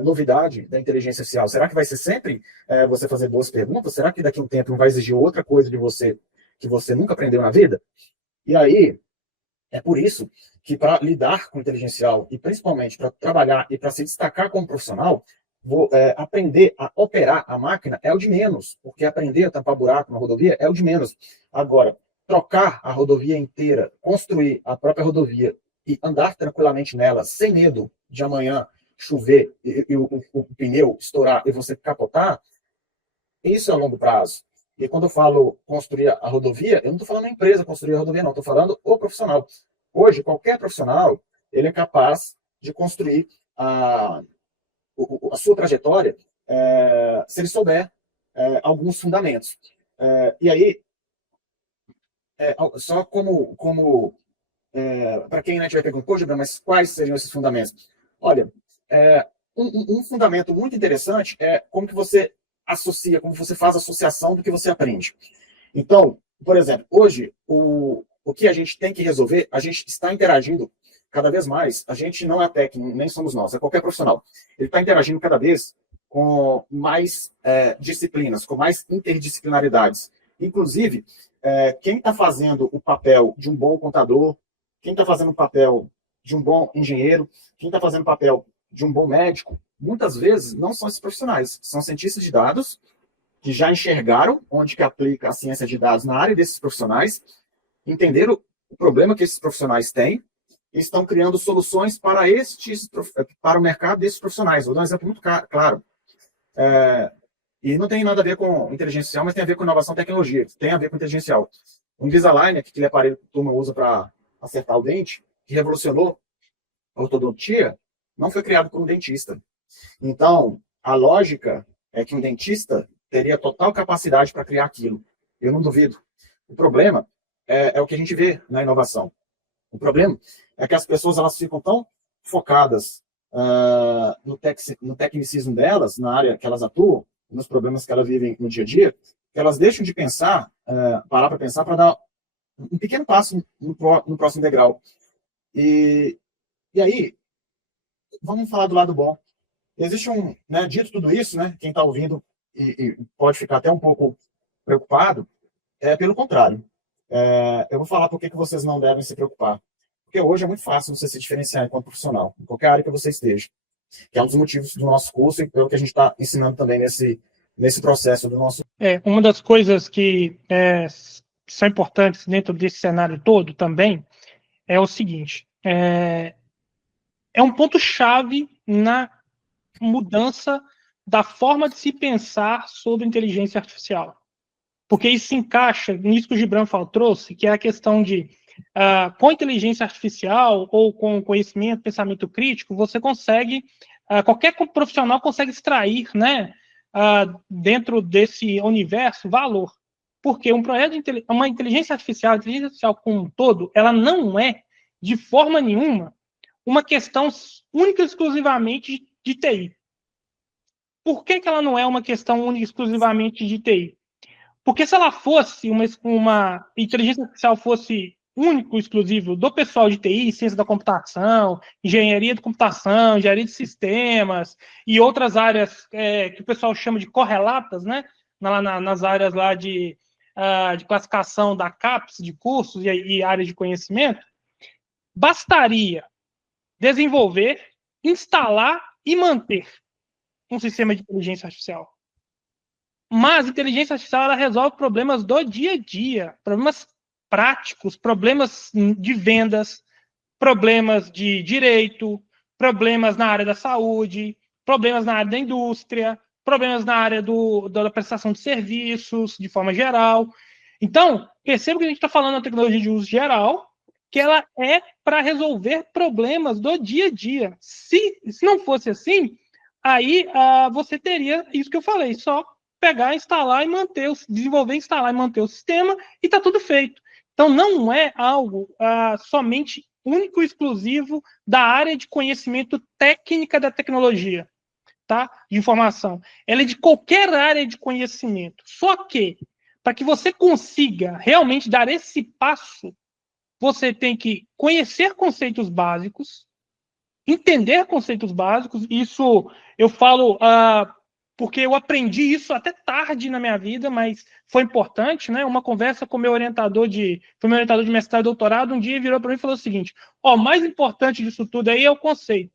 novidade da inteligência artificial? Será que vai ser sempre você fazer boas perguntas? Será que daqui a um tempo não vai exigir outra coisa de você que você nunca aprendeu na vida? E aí, é por isso que para lidar com inteligência artificial, e principalmente para trabalhar e para se destacar como profissional, aprender a operar a máquina é o de menos, porque aprender a tampar buraco na rodovia é o de menos. Agora, trocar a rodovia inteira, construir a própria rodovia e andar tranquilamente nela, sem medo de amanhã chover e o pneu estourar e você capotar, isso é a longo prazo. E quando eu falo construir a rodovia, eu não estou falando a empresa construir a rodovia, não, estou falando o profissional. Hoje, qualquer profissional, ele é capaz de construir a sua trajetória se ele souber alguns fundamentos. E aí, só como para quem não tiver perguntado, pô, Gibran, mas quais seriam esses fundamentos? Olha, um fundamento muito interessante é como que você associa, como você faz a associação do que você aprende. Então, por exemplo, hoje, o que a gente tem que resolver, a gente está interagindo cada vez mais. A gente não é técnico, nem somos nós, é qualquer profissional. Ele está interagindo cada vez com mais disciplinas, com mais interdisciplinaridades. Inclusive, quem está fazendo o papel de um bom contador, quem está fazendo o papel de um bom engenheiro, quem está fazendo o papel de um bom médico, muitas vezes não são esses profissionais, são cientistas de dados que já enxergaram onde que aplica a ciência de dados na área desses profissionais, entenderam o problema que esses profissionais têm e estão criando soluções para o mercado desses profissionais. Vou dar um exemplo muito claro. E não tem nada a ver com inteligência artificial, mas tem a ver com inovação e tecnologia, tem a ver com inteligência artificial. O Invisalign, aquele aparelho que a turma usa para acertar o dente, que revolucionou a ortodontia, não foi criado por um dentista. Então, a lógica é que um dentista teria total capacidade para criar aquilo. Eu não duvido. O problema é o que a gente vê na inovação. O problema é que as pessoas elas ficam tão focadas no tecnicismo delas, na área que elas atuam, nos problemas que elas vivem no dia a dia, que elas deixam de pensar, parar para pensar, para dar um pequeno passo no próximo degrau. E aí, vamos falar do lado bom. Existe dito tudo isso, né, quem está ouvindo e pode ficar até um pouco preocupado, pelo contrário. Eu vou falar por que vocês não devem se preocupar. Porque hoje é muito fácil você se diferenciar enquanto profissional, em qualquer área que você esteja. Que é um dos motivos do nosso curso e pelo que a gente está ensinando também nesse processo do nosso... Uma das coisas que são importantes dentro desse cenário todo também é o seguinte, é um ponto-chave na mudança da forma de se pensar sobre inteligência artificial. Porque isso se encaixa nisso que o Gibran trouxe, que é a questão de, com inteligência artificial ou com conhecimento, pensamento crítico, você consegue, qualquer profissional consegue extrair, né, dentro desse universo, valor. Porque uma inteligência artificial, a inteligência artificial como um todo, ela não é, de forma nenhuma, uma questão única e exclusivamente de TI. Por que ela não é uma questão única e exclusivamente de TI? Porque se ela fosse uma inteligência artificial fosse único, exclusivo do pessoal de TI, ciência da computação, engenharia de computação, engenharia de sistemas e outras áreas que o pessoal chama de correlatas, né? Nas áreas lá de classificação da CAPES, de cursos e áreas de conhecimento, bastaria desenvolver, instalar e manter um sistema de inteligência artificial. Mas a inteligência artificial ela resolve problemas do dia a dia, problemas práticos, problemas de vendas, problemas de direito, problemas na área da saúde, problemas na área da indústria, problemas na área da prestação de serviços, de forma geral. Então, perceba que a gente está falando da tecnologia de uso geral, que ela é para resolver problemas do dia a dia. Se não fosse assim, aí você teria isso que eu falei, só pegar, instalar e manter, desenvolver, instalar e manter o sistema e está tudo feito. Então, não é algo somente único e exclusivo da área de conhecimento técnica da tecnologia, tá? De informação. Ela é de qualquer área de conhecimento. Só que, para que você consiga realmente dar esse passo, você tem que conhecer conceitos básicos, entender conceitos básicos. Isso eu falo porque eu aprendi isso até tarde na minha vida, mas foi importante, né? Uma conversa com meu orientador de mestrado e doutorado, um dia virou para mim e falou o seguinte: o mais importante disso tudo aí é o conceito.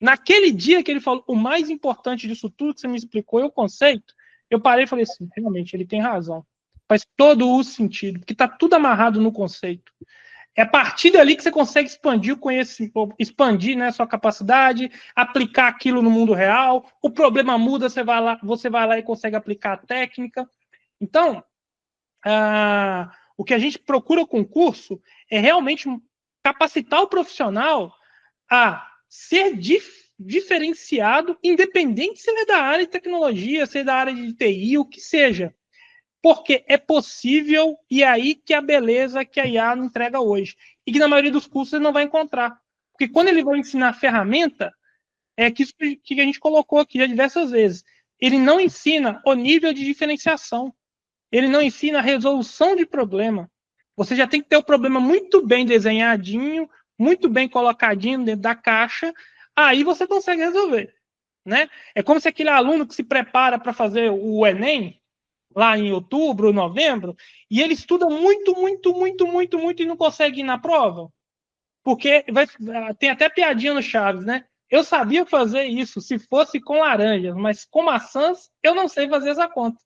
Naquele dia que ele falou, o mais importante disso tudo que você me explicou é o conceito, eu parei e falei assim, realmente, ele tem razão. Faz todo o sentido, porque está tudo amarrado no conceito. É a partir dali que você consegue expandir o conhecimento, expandir, né, sua capacidade, aplicar aquilo no mundo real. O problema muda, você vai lá e consegue aplicar a técnica. Então, o que a gente procura com o curso é realmente capacitar o profissional a ser diferenciado, independente se ele é da área de tecnologia, se é da área de TI, o que seja. Porque é possível, e é aí que a beleza que a IA não entrega hoje. E que na maioria dos cursos ele não vai encontrar. Porque quando ele vai ensinar a ferramenta, é que isso que a gente colocou aqui já diversas vezes. Ele não ensina o nível de diferenciação. Ele não ensina a resolução de problema. Você já tem que ter o problema muito bem desenhadinho, muito bem colocadinho dentro da caixa, aí você consegue resolver. Né? É como se aquele aluno que se prepara para fazer o Enem, lá em outubro, novembro, e ele estuda muito e não consegue ir na prova. Porque tem até piadinha no Chaves, né? Eu sabia fazer isso se fosse com laranjas, mas com maçãs eu não sei fazer essa conta.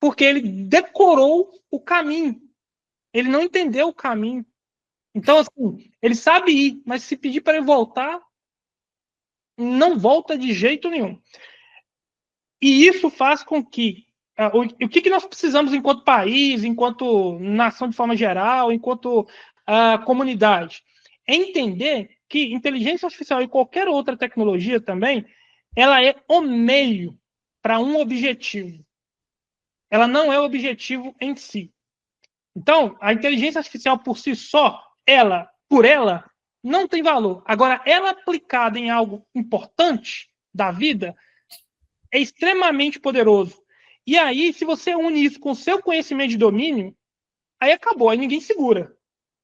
Porque ele decorou o caminho. Ele não entendeu o caminho. Então, assim, ele sabe ir, mas se pedir para ele voltar, não volta de jeito nenhum. E isso faz com que o que nós precisamos enquanto país, enquanto nação de forma geral, enquanto comunidade? É entender que inteligência artificial e qualquer outra tecnologia também, ela é o meio para um objetivo. Ela não é o objetivo em si. Então, a inteligência artificial por si só, por ela, não tem valor. Agora, ela aplicada em algo importante da vida, é extremamente poderoso. E aí, se você une isso com o seu conhecimento de domínio, aí acabou, aí ninguém segura.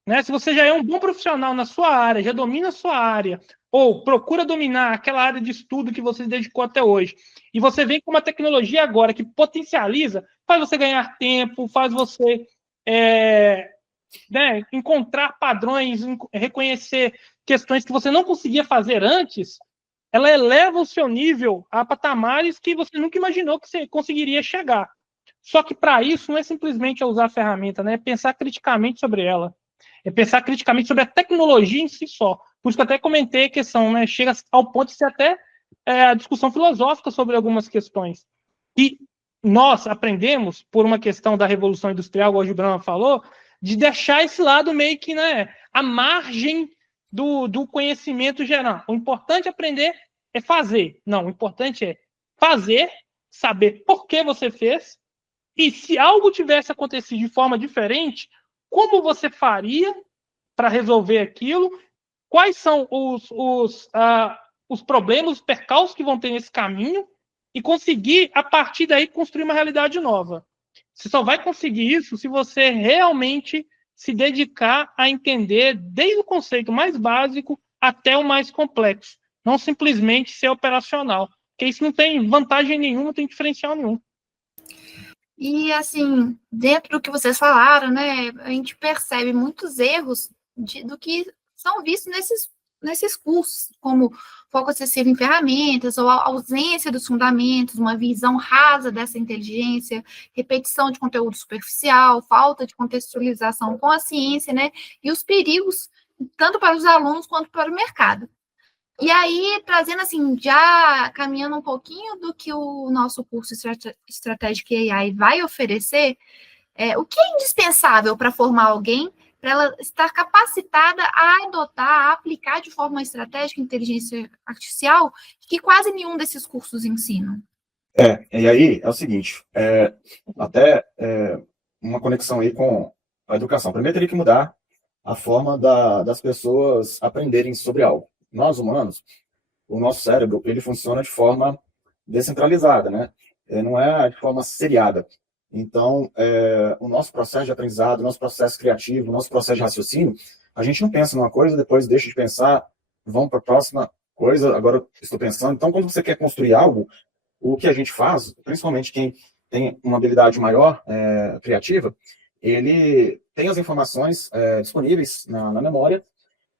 Né? Se você já é um bom profissional na sua área, já domina a sua área, ou procura dominar aquela área de estudo que você se dedicou até hoje, e você vem com uma tecnologia agora que potencializa, faz você ganhar tempo, faz você encontrar padrões, reconhecer questões que você não conseguia fazer antes, ela eleva o seu nível a patamares que você nunca imaginou que você conseguiria chegar. Só que para isso não é simplesmente usar a ferramenta, né? É pensar criticamente sobre ela. É pensar criticamente sobre a tecnologia em si só. Por isso que eu até comentei a questão, né? Chega ao ponto de ser até a discussão filosófica sobre algumas questões. E nós aprendemos, por uma questão da Revolução Industrial, como o Gibran falou, de deixar esse lado meio que, né, à margem do conhecimento geral. O importante aprender é fazer. Não, o importante é fazer, saber por que você fez E se algo tivesse acontecido de forma diferente, como você faria para resolver aquilo? Quais são os problemas, os percalços que vão ter nesse caminho? E conseguir, a partir daí, construir uma realidade nova. Você só vai conseguir isso se você realmente se dedicar a entender desde o conceito mais básico até o mais complexo. Não simplesmente ser operacional. Porque isso não tem vantagem nenhuma, não tem diferencial nenhum. E, assim, dentro do que vocês falaram, né, a gente percebe muitos erros do que são vistos nesses cursos, como foco excessivo em ferramentas, ou a ausência dos fundamentos, uma visão rasa dessa inteligência, repetição de conteúdo superficial, falta de contextualização com a ciência, né, e os perigos, tanto para os alunos quanto para o mercado. E aí, trazendo assim, já caminhando um pouquinho do que o nosso curso Strategic AI vai oferecer, o que é indispensável para formar alguém, para ela estar capacitada a adotar, a aplicar de forma estratégica a inteligência artificial, que quase nenhum desses cursos ensinam? E aí é o seguinte, uma conexão aí com a educação. Primeiro teria que mudar a forma das pessoas aprenderem sobre algo. Nós, humanos, o nosso cérebro, ele funciona de forma descentralizada, né? Não é de forma seriada. Então, o nosso processo de aprendizado, o nosso processo criativo, o nosso processo de raciocínio, a gente não pensa numa coisa, depois deixa de pensar, vamos para a próxima coisa, agora estou pensando. Então, quando você quer construir algo, o que a gente faz, principalmente quem tem uma habilidade maior, criativa, ele tem as informações disponíveis na memória,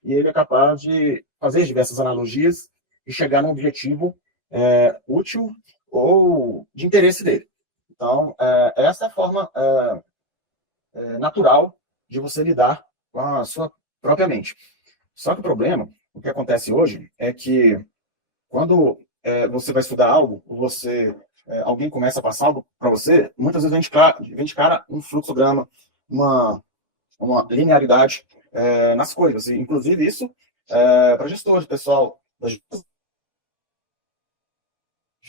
e ele é capaz de fazer diversas analogias e chegar num objetivo útil ou de interesse dele. Então, essa é a forma natural de você lidar com a sua própria mente. Só que o problema, o que acontece hoje, é que quando você vai estudar algo, alguém começa a passar algo para você, muitas vezes vem de cara um fluxograma, uma linearidade nas coisas. E, inclusive, isso para gestores, pessoal. O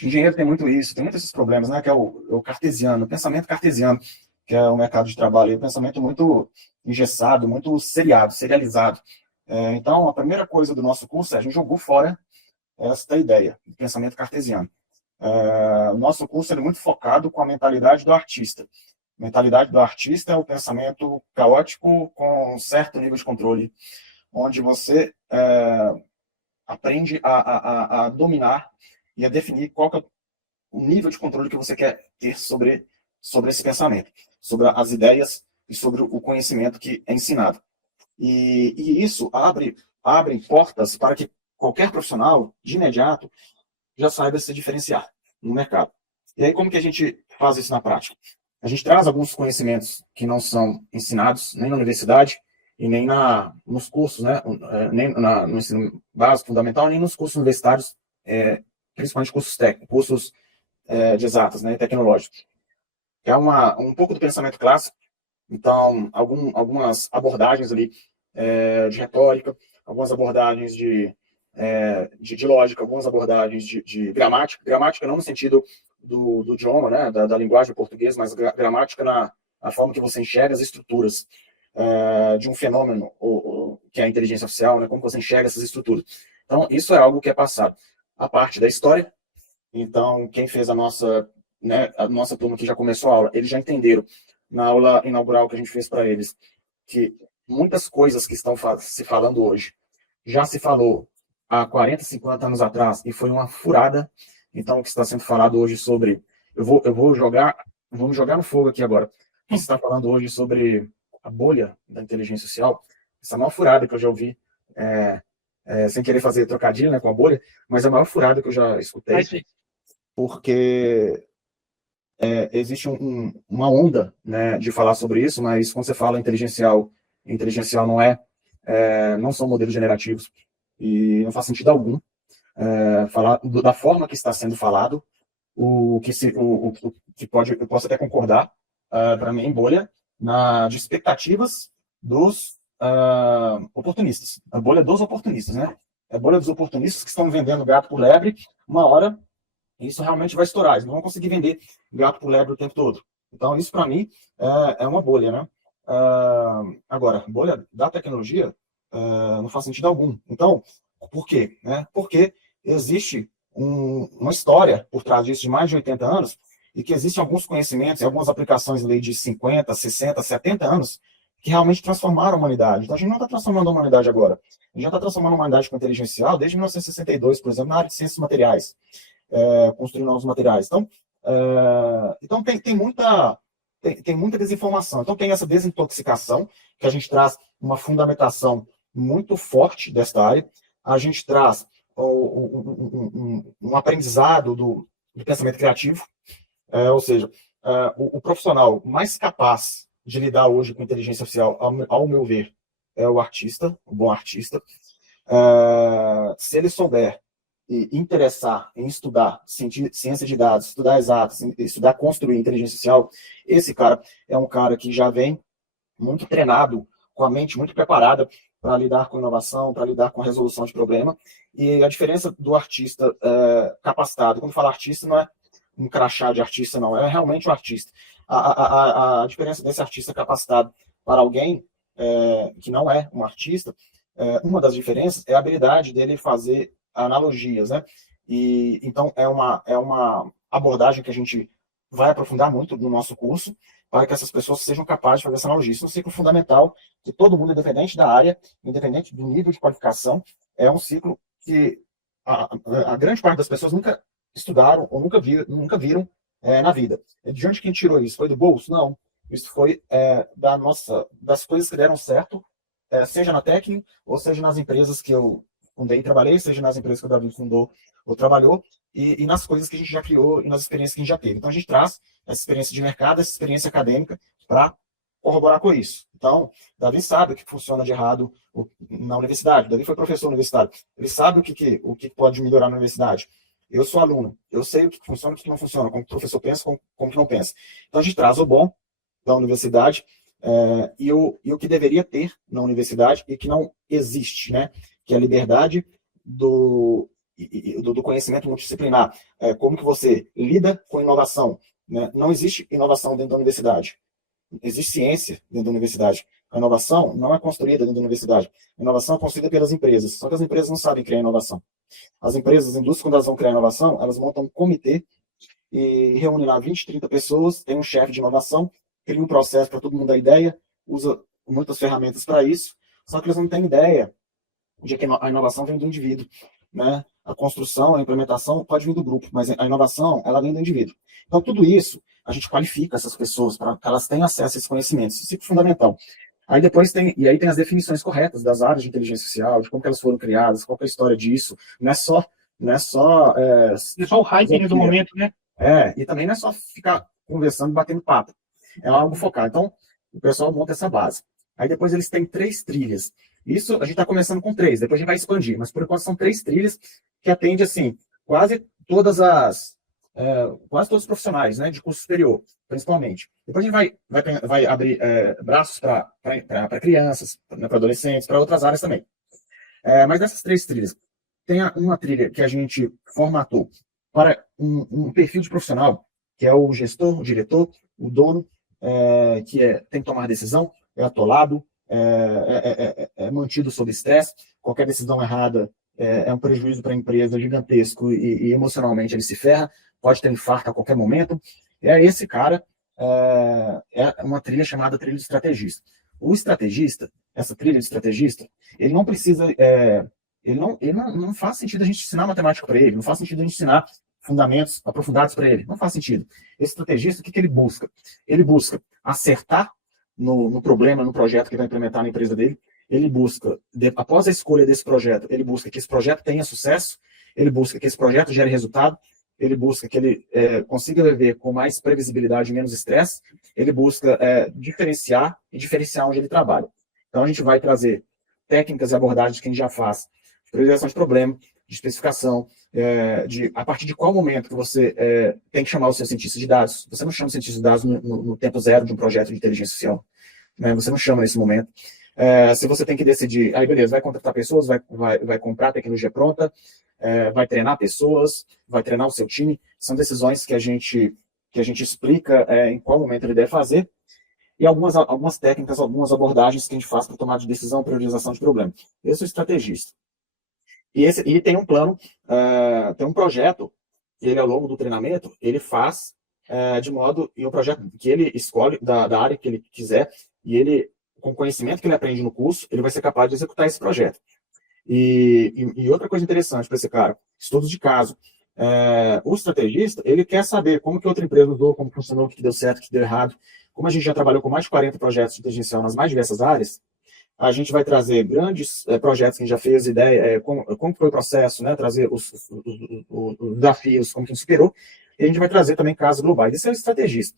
engenheiro tem muito isso, tem muitos esses problemas, né? Que é o cartesiano, o pensamento cartesiano, que é o mercado de trabalho, o pensamento muito engessado, muito serializado. Então, a primeira coisa do nosso curso é a gente jogou fora esta ideia de pensamento cartesiano. O nosso curso é muito focado com a mentalidade do artista. A mentalidade do artista é o pensamento caótico com um certo nível de controle, onde você aprende a dominar e a definir qual que é o nível de controle que você quer ter sobre esse pensamento, sobre as ideias e sobre o conhecimento que é ensinado. E isso abre portas para que qualquer profissional, de imediato, já saiba se diferenciar no mercado. E aí, como que a gente faz isso na prática? A gente traz alguns conhecimentos que não são ensinados nem na universidade e nem nos cursos, né? Nem no ensino básico, fundamental, nem nos cursos universitários, principalmente cursos técnicos, cursos de exatas, né, tecnológicos. É um pouco do pensamento clássico. Então, algumas abordagens ali de retórica, algumas abordagens de lógica, algumas abordagens de gramática. Gramática não no sentido do idioma, né, da linguagem portuguesa, mas gramática na forma que você enxerga as estruturas de um fenômeno, que é a inteligência artificial, né, como você enxerga essas estruturas. Então, isso é algo que é passado. A parte da história, então, quem fez a nossa turma que já começou a aula, eles já entenderam, na aula inaugural que a gente fez para eles, que muitas coisas que estão se falando hoje, já se falou há 40, 50 anos atrás, e foi uma furada. Então, o que está sendo falado hoje sobre... vamos jogar no fogo aqui agora. O que se está falando hoje sobre a bolha da inteligência social, essa maior furada que eu já ouvi, sem querer fazer trocadilho, né, com a bolha, mas a maior furada que eu já escutei, porque existe uma onda, né, de falar sobre isso, mas quando você fala inteligencial não são modelos generativos, e não faz sentido algum falar da forma que está sendo falado, eu posso até concordar, para mim, em bolha, de expectativas dos oportunistas. A bolha dos oportunistas, né? A bolha dos oportunistas que estão vendendo gato por lebre. Uma hora, isso realmente vai estourar. Eles não vão conseguir vender gato por lebre o tempo todo. Então, isso para mim é uma bolha, né? Agora, bolha da tecnologia não faz sentido algum. Então, por quê? Né? Porque existe uma história por trás disso de mais de 80 anos e que existem alguns conhecimentos e algumas aplicações de 50, 60, 70 anos que realmente transformaram a humanidade. Então, a gente não está transformando a humanidade agora. A gente já está transformando a humanidade com inteligência artificial desde 1962, por exemplo, na área de ciências materiais, construindo novos materiais. Então tem muita desinformação. Então, tem essa desintoxicação, que a gente traz uma fundamentação muito forte desta área. A gente traz um aprendizado do pensamento criativo, ou seja, o profissional mais capaz de lidar hoje com inteligência artificial, ao meu ver, é o artista, o bom artista. Se ele souber e interessar em estudar ciência de dados, estudar exatos, estudar construir inteligência artificial, esse cara é um cara que já vem muito treinado, com a mente muito preparada para lidar com inovação, para lidar com a resolução de problema. E a diferença do artista capacitado, quando fala artista, não é um crachá de artista, não, é realmente um artista. A diferença desse artista capacitado para alguém que não é um artista, uma das diferenças é a habilidade dele fazer analogias, né? E então é uma abordagem que a gente vai aprofundar muito no nosso curso para que essas pessoas sejam capazes de fazer essa analogia. Isso é um ciclo fundamental que todo mundo, independente da área, independente do nível de qualificação, é um ciclo que a grande parte das pessoas nunca estudaram ou nunca viram na vida. De onde quem tirou isso? Foi do bolso? Não. Isso foi das coisas que deram certo, seja na técnica ou seja nas empresas que eu fundei e trabalhei, seja nas empresas que o Davi fundou ou trabalhou, e nas coisas que a gente já criou e nas experiências que a gente já teve. Então, a gente traz essa experiência de mercado, essa experiência acadêmica, para corroborar com isso. Então, Davi sabe o que funciona de errado na universidade. Davi foi professor universitário. Ele sabe o que pode melhorar na universidade. Eu sou aluno. Eu sei o que funciona e o que não funciona, como o professor pensa, como que não pensa. Então, a gente traz o bom da universidade e o que deveria ter na universidade e que não existe, né? Que é a liberdade do conhecimento multidisciplinar. Como que você lida com inovação, né? Não existe inovação dentro da universidade. Existe ciência dentro da universidade. A inovação não é construída dentro da universidade. A inovação é construída pelas empresas. Só que as empresas não sabem criar inovação. As empresas, as indústrias, quando elas vão criar inovação, elas montam um comitê e reúnem lá 20, 30 pessoas, tem um chefe de inovação, cria um processo para todo mundo dar ideia, usa muitas ferramentas para isso, só que eles não têm ideia de que a inovação vem do indivíduo, né? A construção, a implementação pode vir do grupo, mas a inovação, ela vem do indivíduo. Então, tudo isso, a gente qualifica essas pessoas para que elas tenham acesso a esses conhecimentos. Isso é fundamental. Aí depois tem as definições corretas das áreas de inteligência artificial, de como que elas foram criadas, qual que é a história disso. Não é só o hype do momento, né? E também não é só ficar conversando, batendo papo. É algo focado. Então, o pessoal monta essa base. Aí depois eles têm 3 trilhas. Isso a gente está começando com 3, depois a gente vai expandir, mas por enquanto são 3 trilhas que atendem assim, quase todos os profissionais, né, de curso superior, principalmente. Depois a gente vai abrir braços para crianças, para adolescentes, para outras áreas também. Mas dessas 3 trilhas, tem uma trilha que a gente formatou para um perfil de profissional, que é o gestor, o diretor, o dono, que tem que tomar decisão, é atolado, é mantido sob estresse, qualquer decisão errada é um prejuízo para a empresa gigantesco e emocionalmente ele se ferra, pode ter infarto a qualquer momento. Esse cara é uma trilha chamada trilha de estrategista. O estrategista, essa trilha de estrategista, ele não precisa, não faz sentido a gente ensinar matemática para ele, não faz sentido a gente ensinar fundamentos aprofundados para ele, não faz sentido. Esse estrategista, o que ele busca? Ele busca acertar no problema, no projeto que vai implementar na empresa dele. Ele busca, após a escolha desse projeto, ele busca que esse projeto tenha sucesso, ele busca que esse projeto gere resultado, ele busca que ele consiga viver com mais previsibilidade e menos estresse, ele busca diferenciar onde ele trabalha. Então, a gente vai trazer técnicas e abordagens que a gente já faz, de priorização de problema, de especificação, a partir de qual momento que você tem que chamar o seu cientista de dados. Você não chama o cientista de dados no tempo zero de um projeto de inteligência artificial. Né? Você não chama nesse momento. Se você tem que decidir, aí beleza, vai contratar pessoas, vai comprar tecnologia pronta, vai treinar pessoas, vai treinar o seu time, são decisões que a gente que a gente explica em qual momento ele deve fazer, e algumas técnicas, algumas abordagens que a gente faz para tomar de decisão, priorização de problema. Eu sou estrategista. E tem um plano, tem um projeto, que ele, ao longo do treinamento, ele faz de modo, e o projeto que ele escolhe, da área que ele quiser, e ele, com o conhecimento que ele aprende no curso, ele vai ser capaz de executar esse projeto. E outra coisa interessante para esse cara, estudos de caso. O estrategista, ele quer saber como que outra empresa usou, como funcionou, o que deu certo, o que deu errado. Como a gente já trabalhou com mais de 40 projetos de inteligência artificial nas mais diversas áreas, a gente vai trazer grandes projetos que a gente já fez, ideia, como foi o processo, né, trazer os desafios, como que a gente superou, e a gente vai trazer também casos globais. Esse é o estrategista.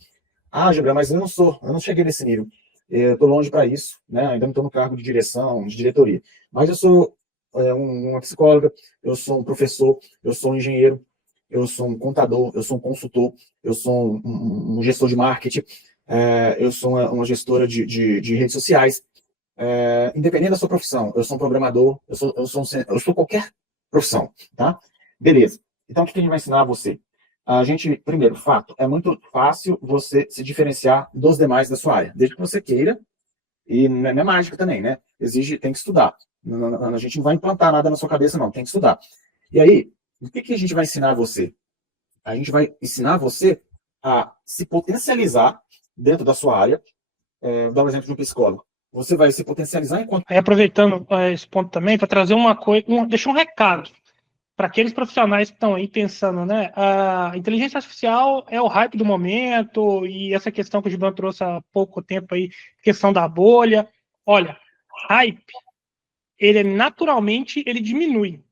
Gilberto, mas eu não cheguei nesse nível. Eu estou longe para isso, né, ainda não estou no cargo de direção, de diretoria. Mas eu sou uma psicóloga, eu sou um professor, eu sou um engenheiro, eu sou um contador, eu sou um consultor, eu sou um gestor de marketing, eu sou uma gestora de redes sociais. Independente da sua profissão, eu sou um programador, eu sou qualquer profissão, tá? Beleza. Então, o que a gente vai ensinar a você? Primeiro, fato, é muito fácil você se diferenciar dos demais da sua área, desde que você queira, e não é mágica também, né? Tem que estudar. A gente não vai implantar nada na sua cabeça, não, tem que estudar. E aí, o que a gente vai ensinar a você? A gente vai ensinar você a se potencializar dentro da sua área. Vou dar um exemplo de um psicólogo. Você vai se potencializar enquanto... Aí, aproveitando esse ponto também, para trazer uma coisa, deixar um recado para aqueles profissionais que estão aí pensando, né? A inteligência artificial é o hype do momento, e essa questão que o Gilberto trouxe há pouco tempo aí, questão da bolha. Olha, hype, ele naturalmente diminui.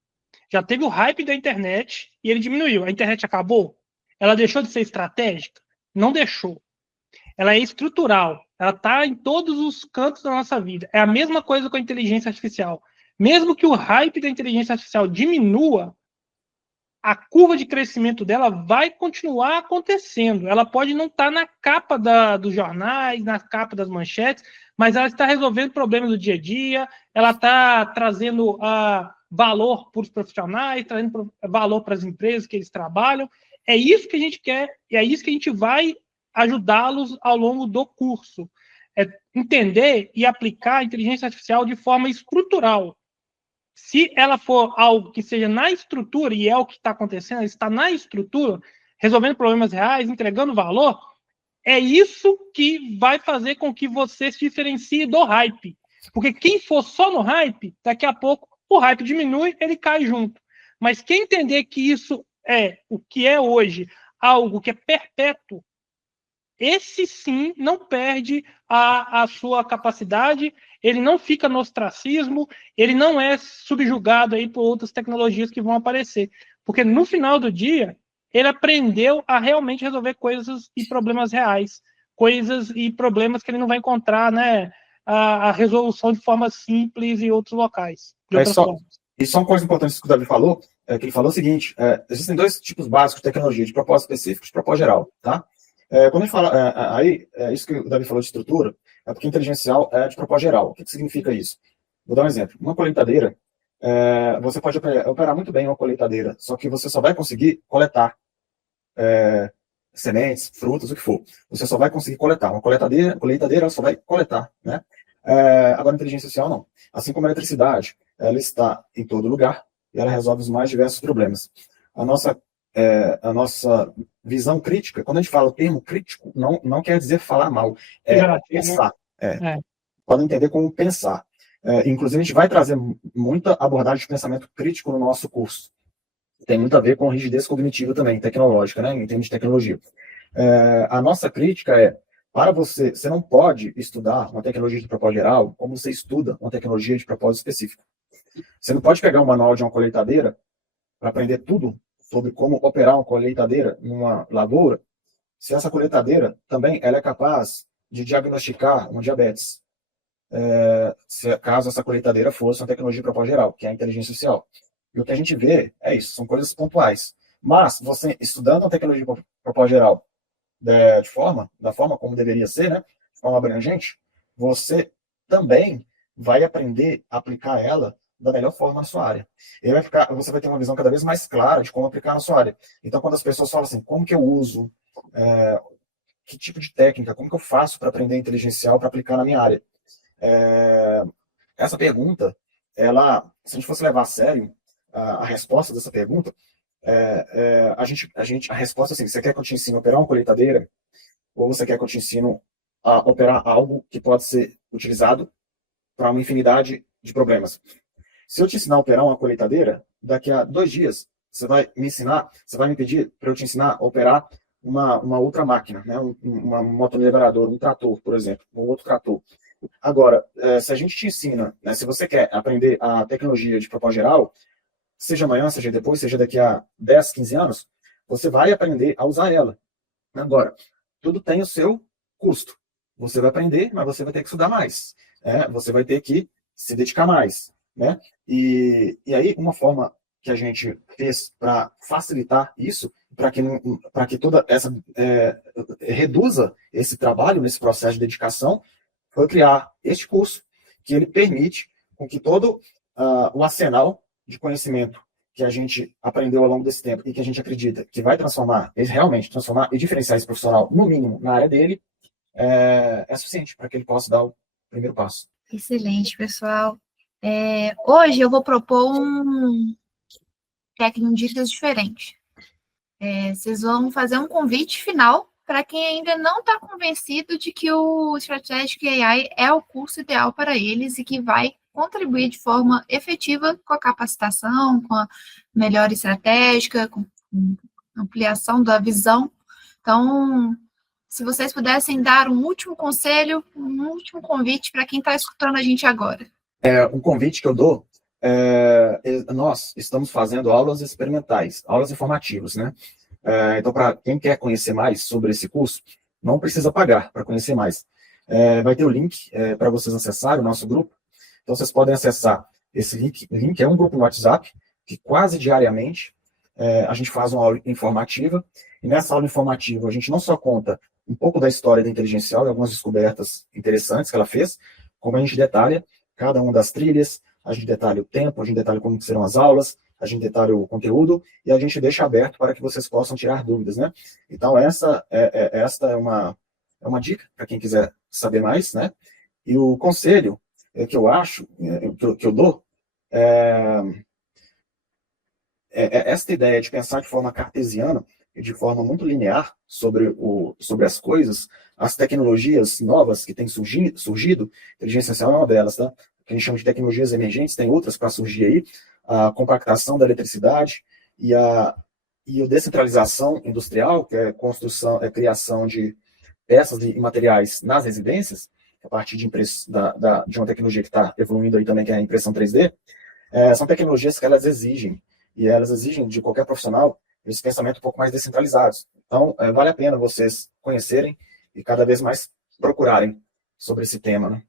Já teve o hype da internet e ele diminuiu. A internet acabou? Ela deixou de ser estratégica? Não deixou. Ela é estrutural. Ela está em todos os cantos da nossa vida. É a mesma coisa com a inteligência artificial. Mesmo que o hype da inteligência artificial diminua, a curva de crescimento dela vai continuar acontecendo. Ela pode não estar na capa dos jornais, na capa das manchetes, mas ela está resolvendo problemas do dia a dia, ela está trazendo valor para os profissionais, trazendo valor para as empresas que eles trabalham. É isso que a gente quer, e é isso que a gente vai ajudá-los ao longo do curso. É entender e aplicar a inteligência artificial de forma estrutural. Se ela for algo que seja na estrutura, e é o que está acontecendo, está na estrutura, resolvendo problemas reais, entregando valor, é isso que vai fazer com que você se diferencie do hype. Porque quem for só no hype, daqui a pouco o hype diminui, ele cai junto. Mas quem entender que isso é o que é hoje, algo que é perpétuo, esse sim não perde a sua capacidade, ele não fica no ostracismo, ele não é subjugado aí por outras tecnologias que vão aparecer. Porque no final do dia, ele aprendeu a realmente resolver coisas e problemas reais, coisas e problemas que ele não vai encontrar, né, a resolução de forma simples em outros locais. E só uma coisa importante que o Davi falou, que ele falou o seguinte, existem dois tipos básicos de tecnologia, de propósito específico e de propósito geral, tá? Quando ele fala, isso que o Davi falou de estrutura, é porque inteligência artificial é de propósito geral. O que significa isso? Vou dar um exemplo. Uma colheitadeira, você pode operar muito bem uma colheitadeira, só que você só vai conseguir coletar sementes, frutas, o que for. Você só vai conseguir coletar. Uma colheitadeira ela só vai coletar, né? Agora, a inteligência artificial não. Assim como a eletricidade, ela está em todo lugar e ela resolve os mais diversos problemas. A nossa visão crítica, quando a gente fala o termo crítico, não quer dizer falar mal, pensar. Podem entender como pensar. Inclusive, a gente vai trazer muita abordagem de pensamento crítico no nosso curso. Tem muito a ver com rigidez cognitiva também, tecnológica, né, em termos de tecnologia. A nossa crítica para você não pode estudar uma tecnologia de propósito geral como você estuda uma tecnologia de propósito específico. Você não pode pegar um manual de uma colheitadeira para aprender tudo sobre como operar uma colheitadeira numa lavoura, se essa colheitadeira também ela é capaz de diagnosticar um diabetes, caso essa colheitadeira fosse uma tecnologia de propósito geral, que é a inteligência artificial. E o que a gente vê é isso, são coisas pontuais. Mas você estudando a tecnologia de propósito geral da forma como deveria ser, né, de forma abrangente, você também vai aprender a aplicar ela da melhor forma na sua área. E você vai ter uma visão cada vez mais clara de como aplicar na sua área. Então, quando as pessoas falam assim, como que eu uso que tipo de técnica, como que eu faço para aprender inteligencial para aplicar na minha área? Essa pergunta, se a gente fosse levar a sério a resposta dessa pergunta, a resposta é assim: você quer que eu te ensine a operar uma colheitadeira, ou você quer que eu te ensine a operar algo que pode ser utilizado para uma infinidade de problemas? Se eu te ensinar a operar uma colheitadeira, daqui a 2 dias você vai me pedir para eu te ensinar a operar uma outra máquina, né? Uma motonivradora, um trator, por exemplo, um outro trator. Agora, se a gente te ensina, né, se você quer aprender a tecnologia de propósito geral, seja amanhã, seja depois, seja daqui a 10, 15 anos, você vai aprender a usar ela. Agora, tudo tem o seu custo. Você vai aprender, mas você vai ter que estudar mais. Você vai ter que se dedicar mais. Né? E aí, uma forma que a gente fez para facilitar isso, para que toda essa reduza esse trabalho nesse processo de dedicação, foi criar este curso, que ele permite com que todo o arsenal de conhecimento que a gente aprendeu ao longo desse tempo e que a gente acredita que vai realmente transformar e diferenciar esse profissional, no mínimo, na área dele, é suficiente para que ele possa dar o primeiro passo. Excelente, pessoal. Hoje eu vou propor um técnico de dicas diferente. Vocês vão fazer um convite final para quem ainda não está convencido de que o Strategic AI é o curso ideal para eles e que vai contribuir de forma efetiva com a capacitação, com a melhora estratégica, com ampliação da visão. Então, se vocês pudessem dar um último conselho, um último convite para quem está escutando a gente agora. Um convite que eu dou, nós estamos fazendo aulas experimentais, aulas informativas, né? Então, para quem quer conhecer mais sobre esse curso, não precisa pagar para conhecer mais. Vai ter o link para vocês acessarem o nosso grupo. Então, vocês podem acessar esse link. O link é um grupo no WhatsApp, que quase diariamente a gente faz uma aula informativa. E nessa aula informativa, a gente não só conta um pouco da história da Inteligencial e algumas descobertas interessantes que ela fez, como a gente detalha cada uma das trilhas, a gente detalha o tempo, a gente detalha como serão as aulas, a gente detalha o conteúdo e a gente deixa aberto para que vocês possam tirar dúvidas, né? Então, esta é uma dica para quem quiser saber mais, né? E o conselho que eu acho, que eu dou, esta ideia de pensar de forma cartesiana e de forma muito linear sobre as coisas, as tecnologias novas que têm surgido, inteligência artificial é uma delas, tá? Que a gente chama de tecnologias emergentes, tem outras para surgir aí, a compactação da eletricidade e a descentralização industrial, que é criação de peças e materiais nas residências, a partir de uma tecnologia que está evoluindo aí também, que é a impressão 3D, são tecnologias que elas exigem de qualquer profissional esse pensamento um pouco mais descentralizados. Então, vale a pena vocês conhecerem e cada vez mais procurarem sobre esse tema, né?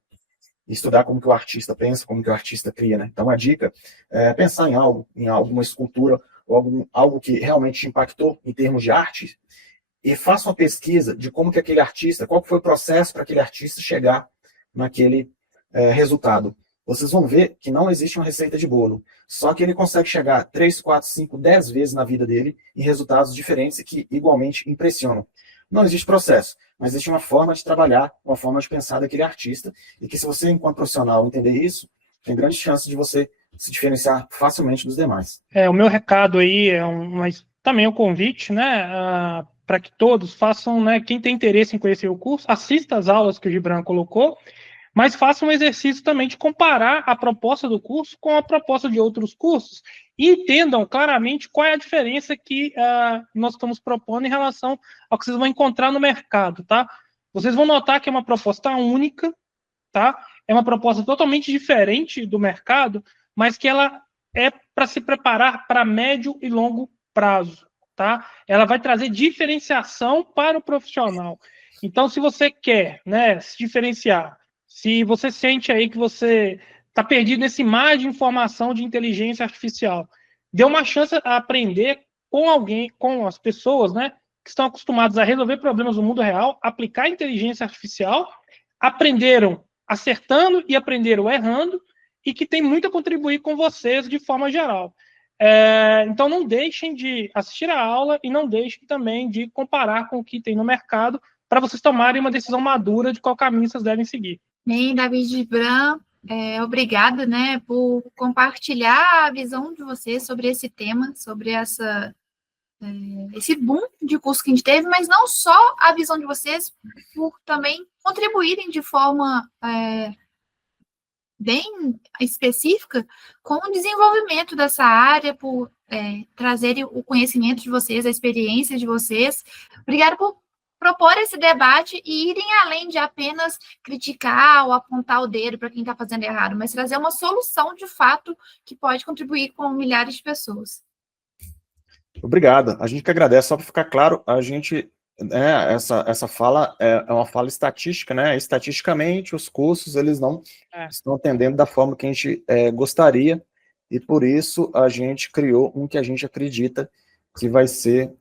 E estudar como que o artista pensa, como que o artista cria, né? Então, a dica é pensar em alguma escultura, ou algo que realmente te impactou em termos de arte, e faça uma pesquisa de como que aquele artista, qual foi o processo para aquele artista chegar naquele resultado. Vocês vão ver que não existe uma receita de bolo, só que ele consegue chegar 3, 4, 5, 10 vezes na vida dele em resultados diferentes e que igualmente impressionam. Não existe processo, mas existe uma forma de trabalhar, uma forma de pensar daquele artista, e que se você, enquanto profissional, entender isso, tem grande chance de você se diferenciar facilmente dos demais. O meu recado aí mas também um convite, né, para que todos façam, né, quem tem interesse em conhecer o curso, assista às aulas que o Gibran colocou, mas faça um exercício também de comparar a proposta do curso com a proposta de outros cursos e entendam claramente qual é a diferença que nós estamos propondo em relação ao que vocês vão encontrar no mercado, tá? Vocês vão notar que é uma proposta única, tá? É uma proposta totalmente diferente do mercado, mas que ela é para se preparar para médio e longo prazo, tá? Ela vai trazer diferenciação para o profissional. Então, se você quer, né, se diferenciar, se você sente aí que você está perdido nesse mar de informação de inteligência artificial, dê uma chance a aprender com alguém, com as pessoas, né, que estão acostumadas a resolver problemas no mundo real, aplicar inteligência artificial, aprenderam acertando e aprenderam errando, e que tem muito a contribuir com vocês de forma geral. Então não deixem de assistir a aula e não deixem também de comparar com o que tem no mercado para vocês tomarem uma decisão madura de qual caminho vocês devem seguir. Bem, David Gibran, obrigada, né, por compartilhar a visão de vocês sobre esse tema, sobre esse boom de curso que a gente teve, mas não só a visão de vocês, por também contribuírem de forma bem específica com o desenvolvimento dessa área, por trazerem o conhecimento de vocês, a experiência de vocês. Obrigada por propor esse debate e irem além de apenas criticar ou apontar o dedo para quem está fazendo errado, mas trazer uma solução, de fato, que pode contribuir com milhares de pessoas. Obrigado. A gente que agradece. Só para ficar claro, a gente, essa fala é uma fala estatística, né? Estatisticamente, os cursos, eles não estão atendendo da forma que a gente gostaria, e por isso a gente criou um que a gente acredita que vai ser,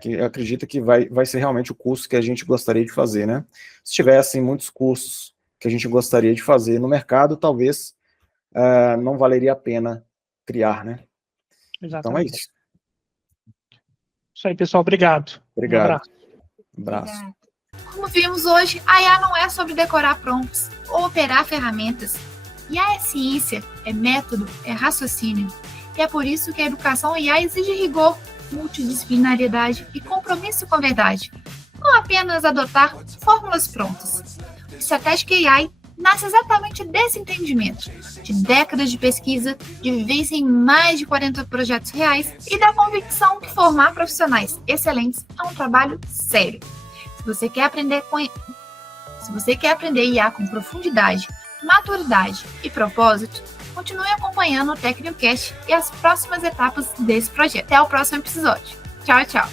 que acredita que vai ser realmente o curso que a gente gostaria de fazer, né? Se tivessem muitos cursos que a gente gostaria de fazer no mercado, talvez não valeria a pena criar, né? Exatamente. Então é isso. Isso aí, pessoal. Obrigado. Obrigado. Um abraço. Obrigada. Como vimos hoje, a IA não é sobre decorar prompts ou operar ferramentas. IA é ciência, é método, é raciocínio. E é por isso que a educação IA exige rigor, multidisciplinariedade e compromisso com a verdade. Não apenas adotar fórmulas prontas. O Strategic AI nasce exatamente desse entendimento, de décadas de pesquisa, de vivência em mais de 40 projetos reais e da convicção que formar profissionais excelentes é um trabalho sério. Se você quer aprender IA com profundidade, maturidade e propósito, continue acompanhando o TecnoCast e as próximas etapas desse projeto. Até o próximo episódio. Tchau, tchau!